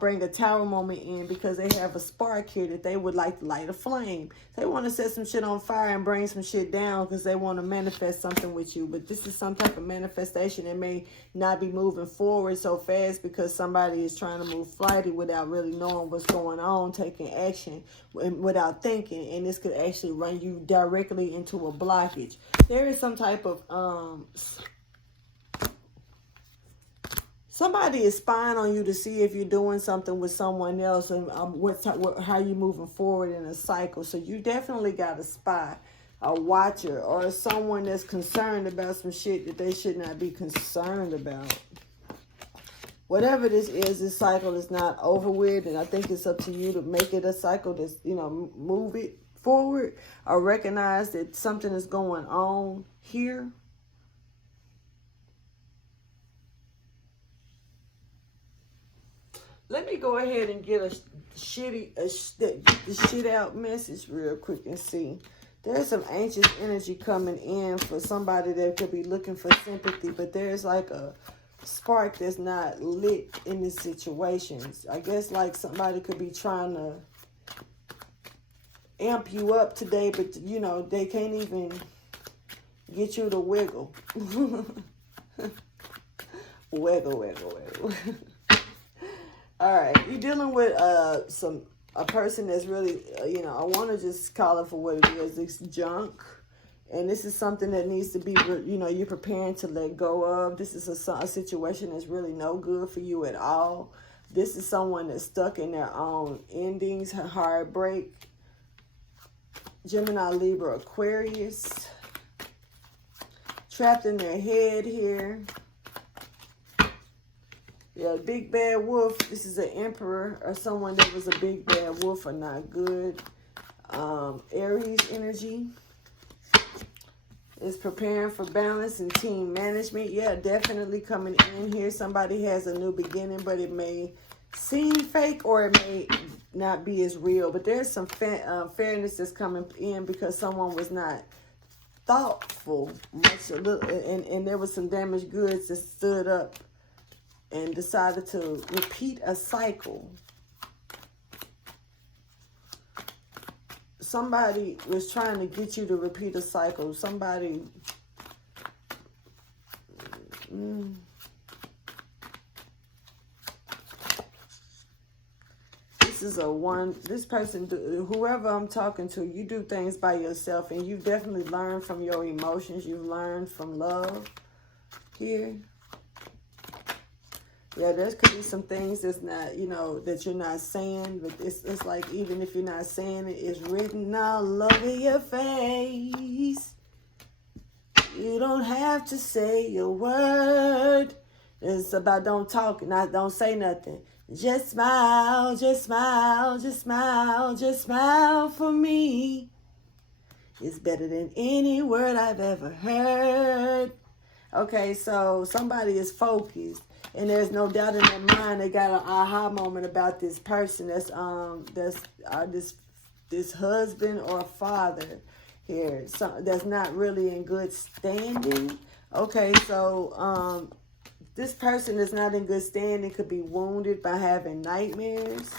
bring a tower moment in because they have a spark here that they would like to light a flame. They want to set some shit on fire and bring some shit down because they want to manifest something with you. But this is some type of manifestation that may not be moving forward so fast because somebody is trying to move flighty without really knowing what's going on, taking action without thinking. And this could actually run you directly into a blockage. There is some type of somebody is spying on you to see if you're doing something with someone else and how you moving forward in a cycle. So you definitely got a spy, a watcher, or someone that's concerned about some shit that they should not be concerned about. Whatever this is, this cycle is not over with, and I think it's up to you to make it a cycle that's, you know, move it forward or recognize that something is going on here. Let me go ahead and get the shit out message real quick and see. There's some anxious energy coming in for somebody that could be looking for sympathy, but there's like a spark that's not lit in this situation. I guess like somebody could be trying to amp you up today, but you know, they can't even get you to wiggle. Wiggle. All right, you're dealing with a person that's really, you know, I want to just call it for what it is. It's junk. And this is something that needs to be, you know, you're preparing to let go of. This is a situation that's really no good for you at all. This is someone that's stuck in their own endings, heartbreak. Gemini, Libra, Aquarius. Trapped in their head here. Yeah, big bad wolf. This is an emperor or someone that was a big bad wolf or not good. Aries energy is preparing for balance and team management. Yeah, definitely coming in here. Somebody has a new beginning, but it may seem fake or it may not be as real. But there's some fairness that's coming in because someone was not thoughtful much, and there was some damaged goods that stood up and decided to repeat a cycle. Somebody was trying to get you to repeat a cycle. Somebody... This person, whoever I'm talking to, you do things by yourself and you definitely learn from your emotions. You've learned from love here. Yeah, there could be some things that's not, you know, that you're not saying, but it's like even if you're not saying it, it's written all over your face. You don't have to say a word. It's about don't talk, don't say nothing. Just smile, just smile, just smile, just smile for me. It's better than any word I've ever heard. Okay, so somebody is focused. And there's no doubt in their mind they got an aha moment about this person. That's this husband or father here. That's not really in good standing. Okay, so this person is not in good standing. Could be wounded by having nightmares.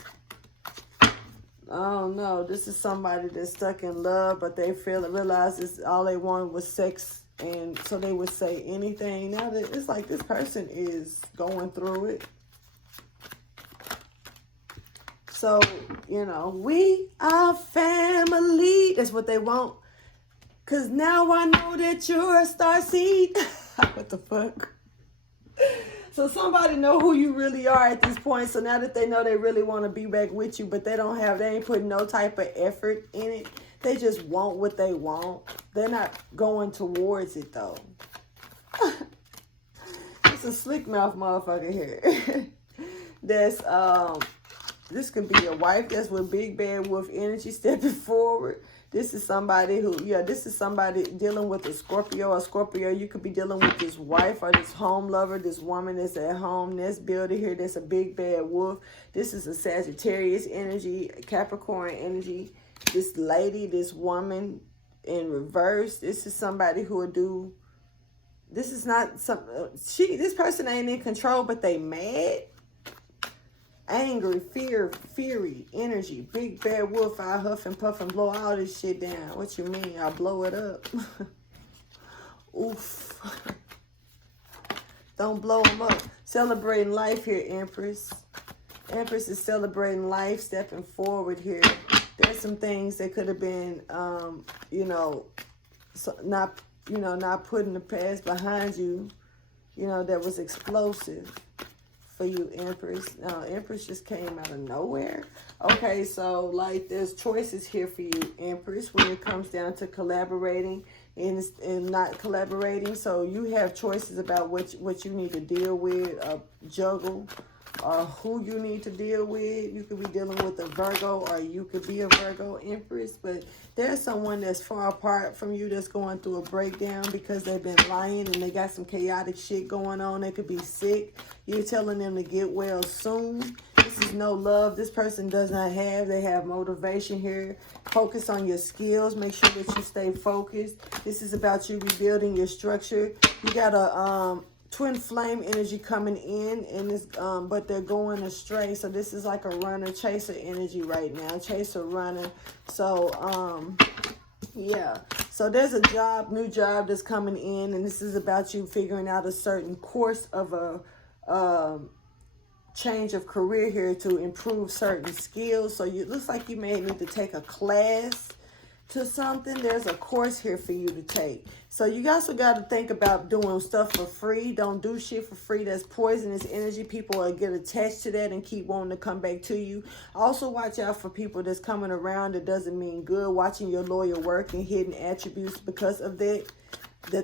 Oh no, this is somebody that's stuck in love, but they realize this all they wanted was sex. And so they would say anything. Now that it's like this person is going through it. So, you know, we are family. That's what they want. Because now I know that you're a starseed. What the fuck? So somebody know who you really are at this point. So now that they know they really want to be back with you, but they ain't putting no type of effort in it. They just want what they want. They're not going towards it, though. It's a slick mouth motherfucker here. That's This could be a wife that's with big bad wolf energy stepping forward. This is somebody who, this is somebody dealing with a Scorpio or Scorpio. You could be dealing with this wife or this home lover, this woman that's at home, nest builder here. That's a big bad wolf. This is a Sagittarius energy, Capricorn energy. This lady, this woman in reverse. This is somebody who will do, this is not some, this person ain't in control, but they mad. Angry, fury, energy, big bad wolf. I huff and puff and blow all this shit down. What you mean? I blow it up. Oof. Don't blow them up. Celebrating life here, Empress. Empress is celebrating life, stepping forward here. There's some things that could have been, not putting the past behind you, that was explosive. For you, Empress. Now, Empress just came out of nowhere. Okay, so like there's choices here for you, Empress, when it comes down to collaborating and not collaborating. So you have choices about what you need to deal with, juggle, or who you need to deal with. You could be dealing with a Virgo, or you could be a Virgo, Empress. But there's someone that's far apart from you that's going through a breakdown because they've been lying and they got some chaotic shit going on. They could be sick. You're telling them to get well soon. This is no love this person does not have. They have motivation here. Focus on your skills. Make sure that you stay focused. This is about you rebuilding your structure. You got a twin flame energy coming in, and this but they're going astray. So this is like a runner chaser energy right now. Chaser runner. So yeah. So there's a new job that's coming in, and this is about you figuring out a certain course of a change of career here to improve certain skills. So it looks like you may need to take a class to something. There's a course here for you to take. So you also got to think about doing stuff for free. Don't do shit for free. That's poisonous energy. People will get attached to that and keep wanting to come back to you. Also watch out for people that's coming around that doesn't mean good. Watching your loyal work and hidden attributes because of that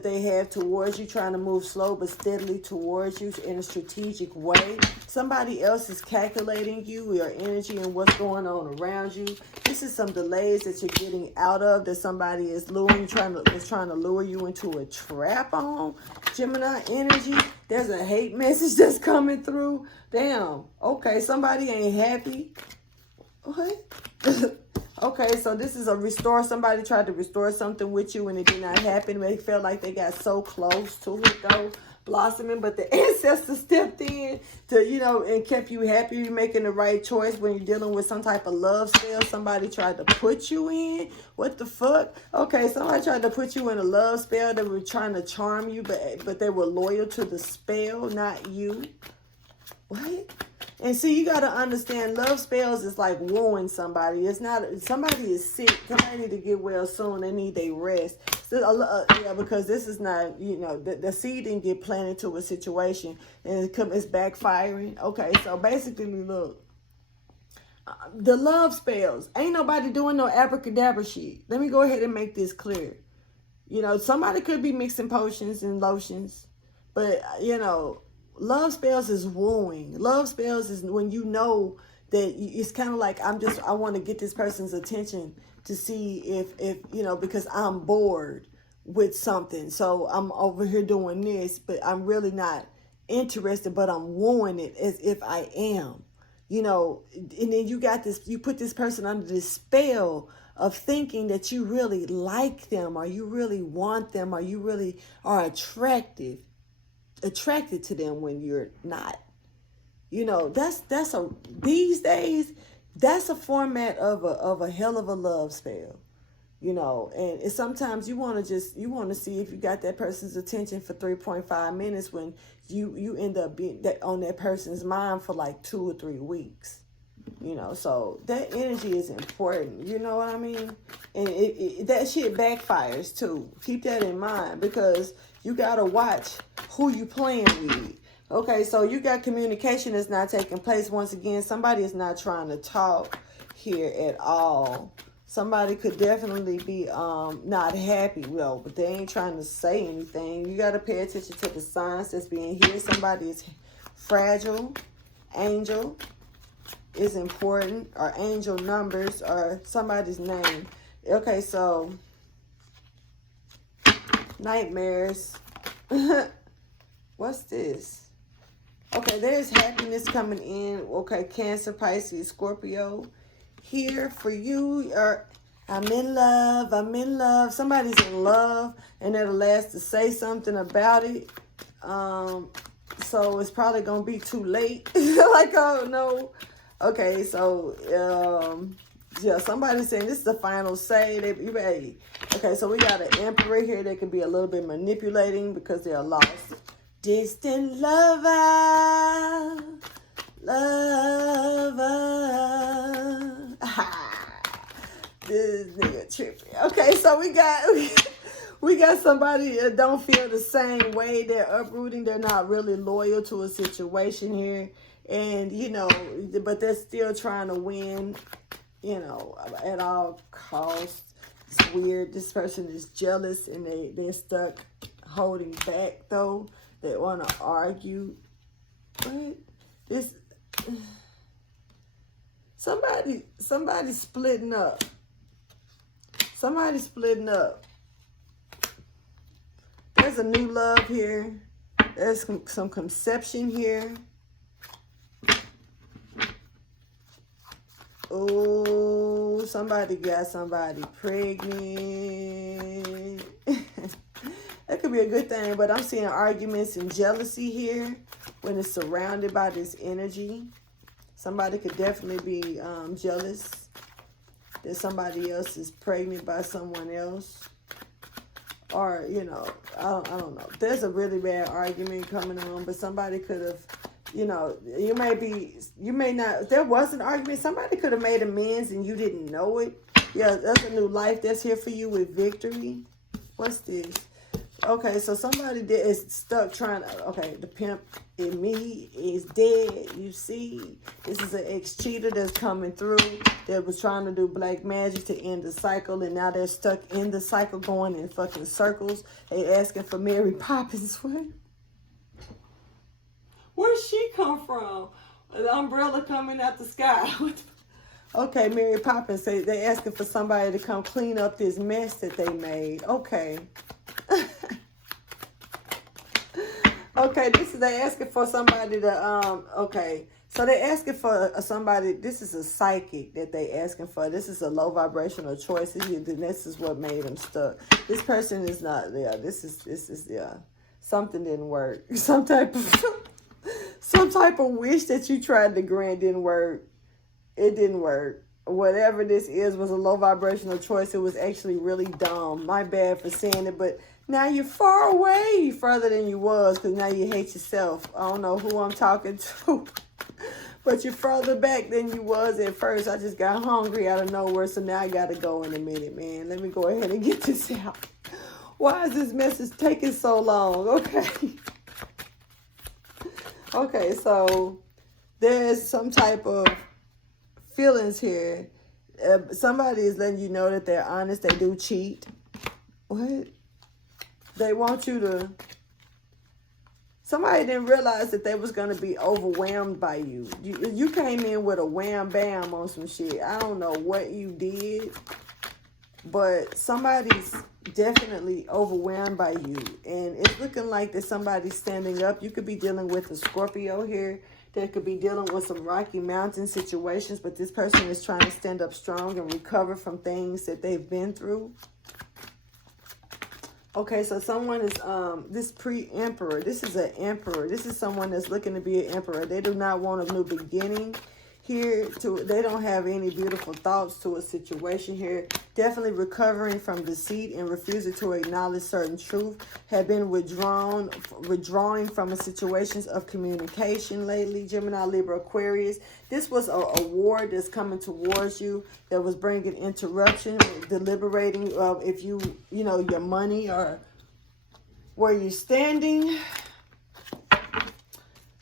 they have towards you, trying to move slow but steadily towards you in a strategic way. Somebody else is calculating you, your energy, and what's going on around you. This is some delays that you're getting out of, that somebody is trying to lure you into a trap on. Gemini energy, there's a hate message that's coming through. Damn. Okay, somebody ain't happy. What? Okay, so this is a restore. Somebody tried to restore something with you and it did not happen. They felt like they got so close to it though, blossoming, but the ancestors stepped in to, and kept you happy. You're making the right choice when you're dealing with some type of love spell. Somebody tried to put you in. What the fuck? Okay, somebody tried to put you in a love spell. They were trying to charm you, but they were loyal to the spell, not you. What? And see, you got to understand, love spells is like wooing somebody. It's not, somebody is sick. Somebody need to get well soon. They need their rest. So, yeah, because this is not, the seed didn't get planted to a situation and it's backfiring. Okay, so basically, look, the love spells, ain't nobody doing no abracadabra shit. Let me go ahead and make this clear. Somebody could be mixing potions and lotions, but, love spells is wooing. Love spells is when you know that it's kind of like, I want to get this person's attention to see if because I'm bored with something. So I'm over here doing this, but I'm really not interested, but I'm wooing it as if I am, and then you put this person under this spell of thinking that you really like them, or you really want them, or you really are attracted to them when you're not. These days, that's a format of a hell of a love spell. And it's sometimes you want to see if you got that person's attention for 3.5 minutes when you end up being on that person's mind for like 2 or 3 weeks. So that energy is important. You know what I mean? And that shit backfires too. Keep that in mind, because you got to watch who you playing with. Okay, so you got communication that's not taking place. Once again, somebody is not trying to talk here at all. Somebody could definitely be not happy, but they ain't trying to say anything. You got to pay attention to the signs that's being here. Somebody is fragile, angel, is important, or angel numbers, or somebody's name. Okay, so nightmares. What's this? Okay, there's happiness coming in. Okay, Cancer, Pisces, Scorpio. Here for you, or I'm in love, I'm in love. Somebody's in love, and they're the last to say something about it. So it's probably going to be too late. Like, oh, no. Okay, so, yeah, somebody's saying this is the final say. You ready? Okay, so we got an emperor here that can be a little bit manipulating because they're lost. Distant lover, lover. This nigga trippy. Okay, so we got somebody that don't feel the same way. They're uprooting. They're not really loyal to a situation here. And, you know, but they're still trying to win, you know, at all costs. It's weird. This person is jealous and they're stuck holding back, though. They want to argue. What? This... Somebody's splitting up. Somebody's splitting up. There's a new love here. There's some conception here. Oh, somebody got somebody pregnant. That could be a good thing, but I'm seeing arguments and jealousy here when it's surrounded by this energy. Somebody could definitely be jealous that somebody else is pregnant by someone else. Or, you know, I don't know. There's a really bad argument coming on, but somebody could have, you know, you may not, there was an argument. Somebody could have made amends and you didn't know it. Yeah, that's a new life that's here for you with victory. What's this? Okay, so somebody that is stuck trying to, okay, the pimp in me is dead. You see, this is an ex-cheater that's coming through that was trying to do black magic to end the cycle, and now they're stuck in the cycle going in fucking circles. They asking for Mary Poppins. What? Where'd she come from? The umbrella coming out the sky. Okay, Mary Poppins say they asking for somebody to come clean up this mess that they made. Okay. Okay, they asking for somebody to okay. So they asking for somebody. This is a psychic that they asking for. This is a low vibrational choice. This is what made them stuck. This person is not. Yeah, this is yeah. Something didn't work. Some type of wish that you tried to grant didn't work. It didn't work. Whatever this is was a low vibrational choice. It was actually really dumb. My bad for saying it, but now you're far away, further than you was, because now you hate yourself. I don't know who I'm talking to, but you're further back than you was at first. I just got hungry out of nowhere, so now I got to go in a minute, man. Let me go ahead and get this out. Why is this message taking so long? Okay. Okay, so there's some type of feelings here. Somebody is letting you know that they're honest. They do cheat. What? They want you to... Somebody didn't realize that they was going to be overwhelmed by you. You came in with a wham bam on some shit. I don't know what you did, but somebody's definitely overwhelmed by you. And it's looking like that somebody's standing up. You could be dealing with a Scorpio here. They could be dealing with some Rocky Mountain situations, but this person is trying to stand up strong and recover from things that they've been through. Okay, so someone is, this pre-emperor. This is an emperor. This is someone that's looking to be an emperor. They do not want a new beginning here. They don't have any beautiful thoughts to a situation here. Definitely recovering from deceit and refusing to acknowledge certain truth. Have been withdrawing from situations of communication lately. Gemini, Libra, Aquarius. This was a war that's coming towards you that was bringing interruption, deliberating of if you know, your money or where you're standing.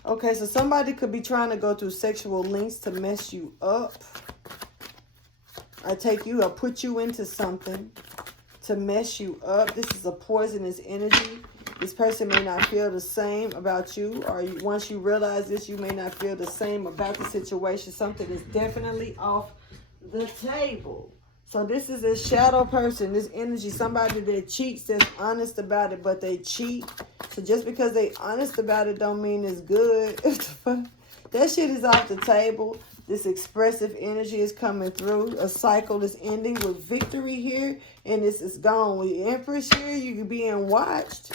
Okay, so somebody could be trying to go through sexual links to mess you up. Or put you into something to mess you up. This is a poisonous energy. This person may not feel the same about you, or once you realize this, you may not feel the same about the situation. Something is definitely off the table. So this is a shadow person, this energy, somebody that cheats, that's honest about it, but they cheat. So just because they honest about it don't mean it's good. That shit is off the table. This expressive energy is coming through. A cycle is ending with victory here, and this is gone. With the Empress here, you're being watched,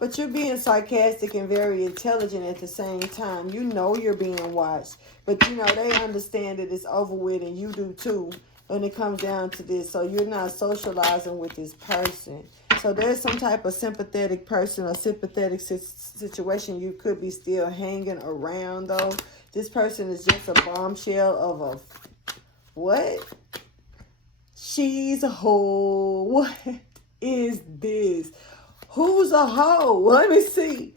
but you're being sarcastic and very intelligent at the same time. You know you're being watched, but you know they understand that it's over with, and you do too. When it comes down to this, so you're not socializing with this person. So there's some type of sympathetic person or sympathetic situation you could be still hanging around, though. This person is just a bombshell of a what? She's a hoe. What is this? Who's a hoe? Let me see.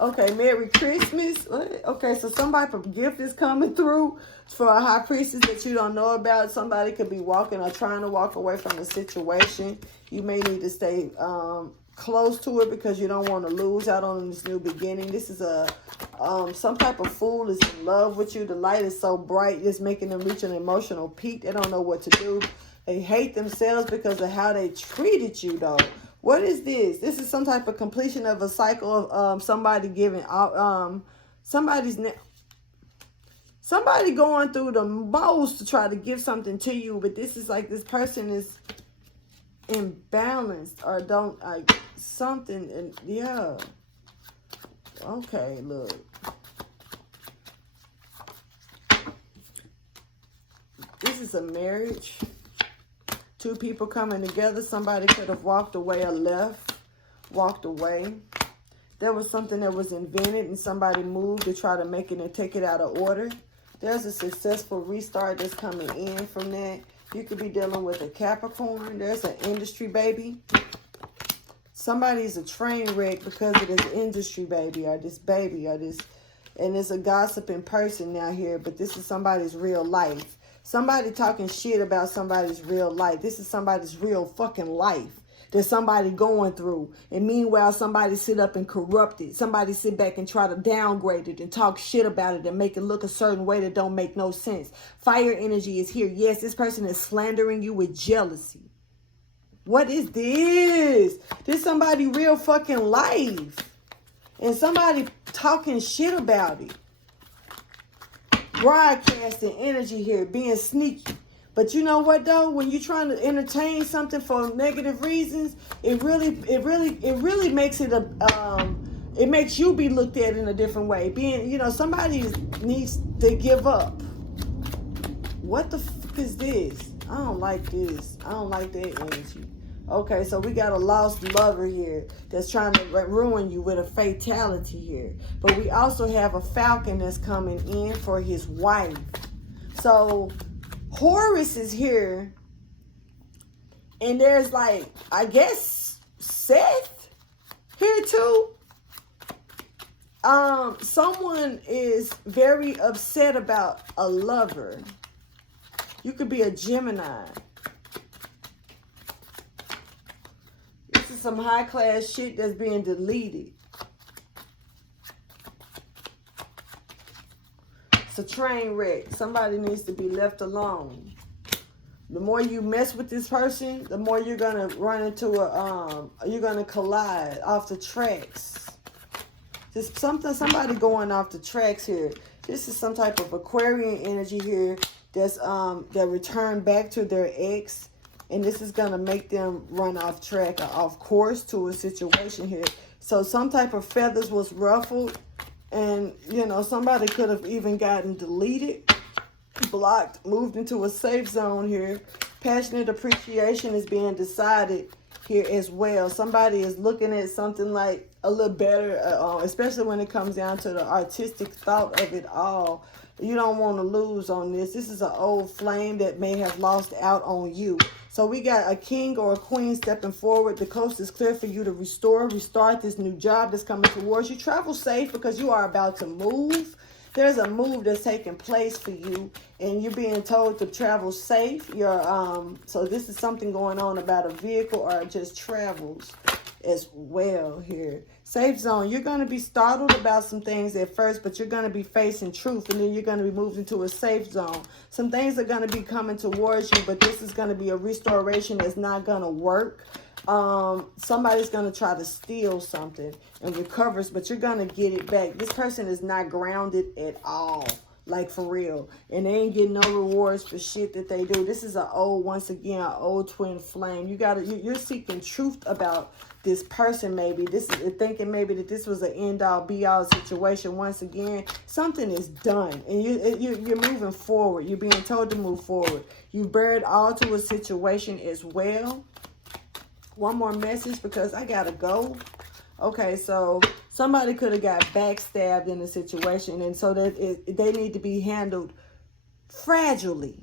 Okay, Merry Christmas. Okay, so somebody's gift is coming through for a high priestess that you don't know about. Somebody could be walking or trying to walk away from the situation. You may need to stay close to it because you don't want to lose out on this new beginning. This is a some type of fool is in love with you. The light is so bright, it's making them reach an emotional peak. They don't know what to do. They hate themselves because of how they treated you, though. What is this? This is some type of completion of a cycle of somebody giving somebody going through the most to try to give something to you, but this is like this person is imbalanced or don't like something, and yeah. Okay, look. This is a marriage. Two people coming together. Somebody could have walked away or left. Walked away. There was something that was invented and somebody moved to try to make it and take it out of order. There's a successful restart that's coming in from that. You could be dealing with a Capricorn. There's an industry baby. Somebody's a train wreck because of this industry baby or this baby or this. And it's a gossiping person now here, but this is somebody's real life. Somebody talking shit about somebody's real life. This is somebody's real fucking life that somebody going through. And meanwhile, somebody sit up and corrupt it. Somebody sit back and try to downgrade it and talk shit about it and make it look a certain way that don't make no sense. Fire energy is here. Yes, this person is slandering you with jealousy. What is this? This somebody real fucking life. And somebody talking shit about it. Broadcasting energy here, being sneaky. But you know what though? When you're trying to entertain something for negative reasons, it really makes it it makes you be looked at in a different way. Being, you know, somebody needs to give up. What the fuck is this? I don't like this. I don't like that energy. Okay, so we got a lost lover here that's trying to ruin you with a fatality here. But we also have a falcon that's coming in for his wife. So Horus is here. And there's like, I guess, Seth here too. Someone is very upset about a lover. You could be a Gemini. Some high class shit that's being deleted. It's a train wreck. Somebody needs to be left alone. The more you mess with this person, the more you're gonna run into you're gonna collide off the tracks. There's somebody going off the tracks here. This is some type of Aquarian energy here that's that returned back to their ex. And this is going to make them run off track or off course to a situation here. So some type of feathers was ruffled. And, you know, somebody could have even gotten deleted, blocked, moved into a safe zone here. Passionate appreciation is being decided here as well. Somebody is looking at something like a little better, especially when it comes down to the artistic thought of it all. You don't want to lose on this. This is an old flame that may have lost out on you. So we got a king or a queen stepping forward. The coast is clear for you to restart this new job that's coming towards you. Travel safe because you are about to move. There's a move that's taking place for you, and you're being told to travel safe. So this is something going on about a vehicle or just travels. as well here. Safe zone. You're going to be startled about some things at first, but you're going to be facing truth, and then you're going to be moved into a safe zone. Some things are going to be coming towards you, but this is going to be a restoration that's not going to work. Somebody's going to try to steal something and recovers, but you're going to get it back. This person is not grounded at all. Like, for real. And they ain't getting no rewards for shit that they do. This is once again, an old twin flame. You're seeking truth about this person, maybe. This is thinking maybe that this was an end-all, be-all situation. Once again, something is done. And you're moving forward. You're being told to move forward. You've buried all to a situation as well. One more message because I gotta go. Okay, so somebody could have got backstabbed in a situation, and so that they need to be handled fragilely.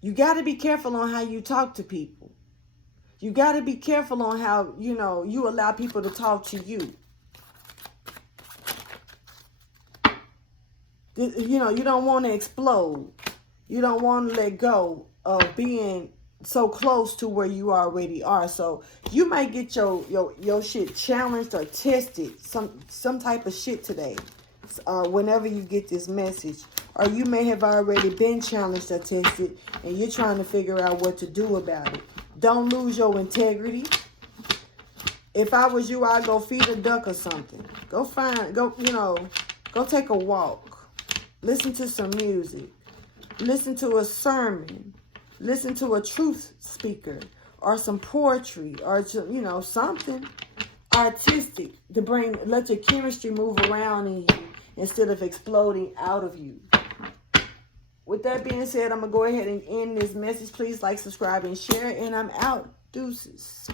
You got to be careful on how you talk to people. You got to be careful on how, you allow people to talk to you. You don't want to explode. You don't want to let go of being so close to where you already are. So you might get your shit challenged or tested, some type of shit today, whenever you get this message. Or you may have already been challenged or tested, and you're trying to figure out what to do about it. Don't lose your integrity. If I was you, I'd go feed a duck or something. Go take a walk. Listen to some music. Listen to a sermon. Listen to a truth speaker or some poetry or, something artistic to let your chemistry move around in you instead of exploding out of you. With that being said, I'm going to go ahead and end this message. Please like, subscribe, and share. And I'm out. Deuces.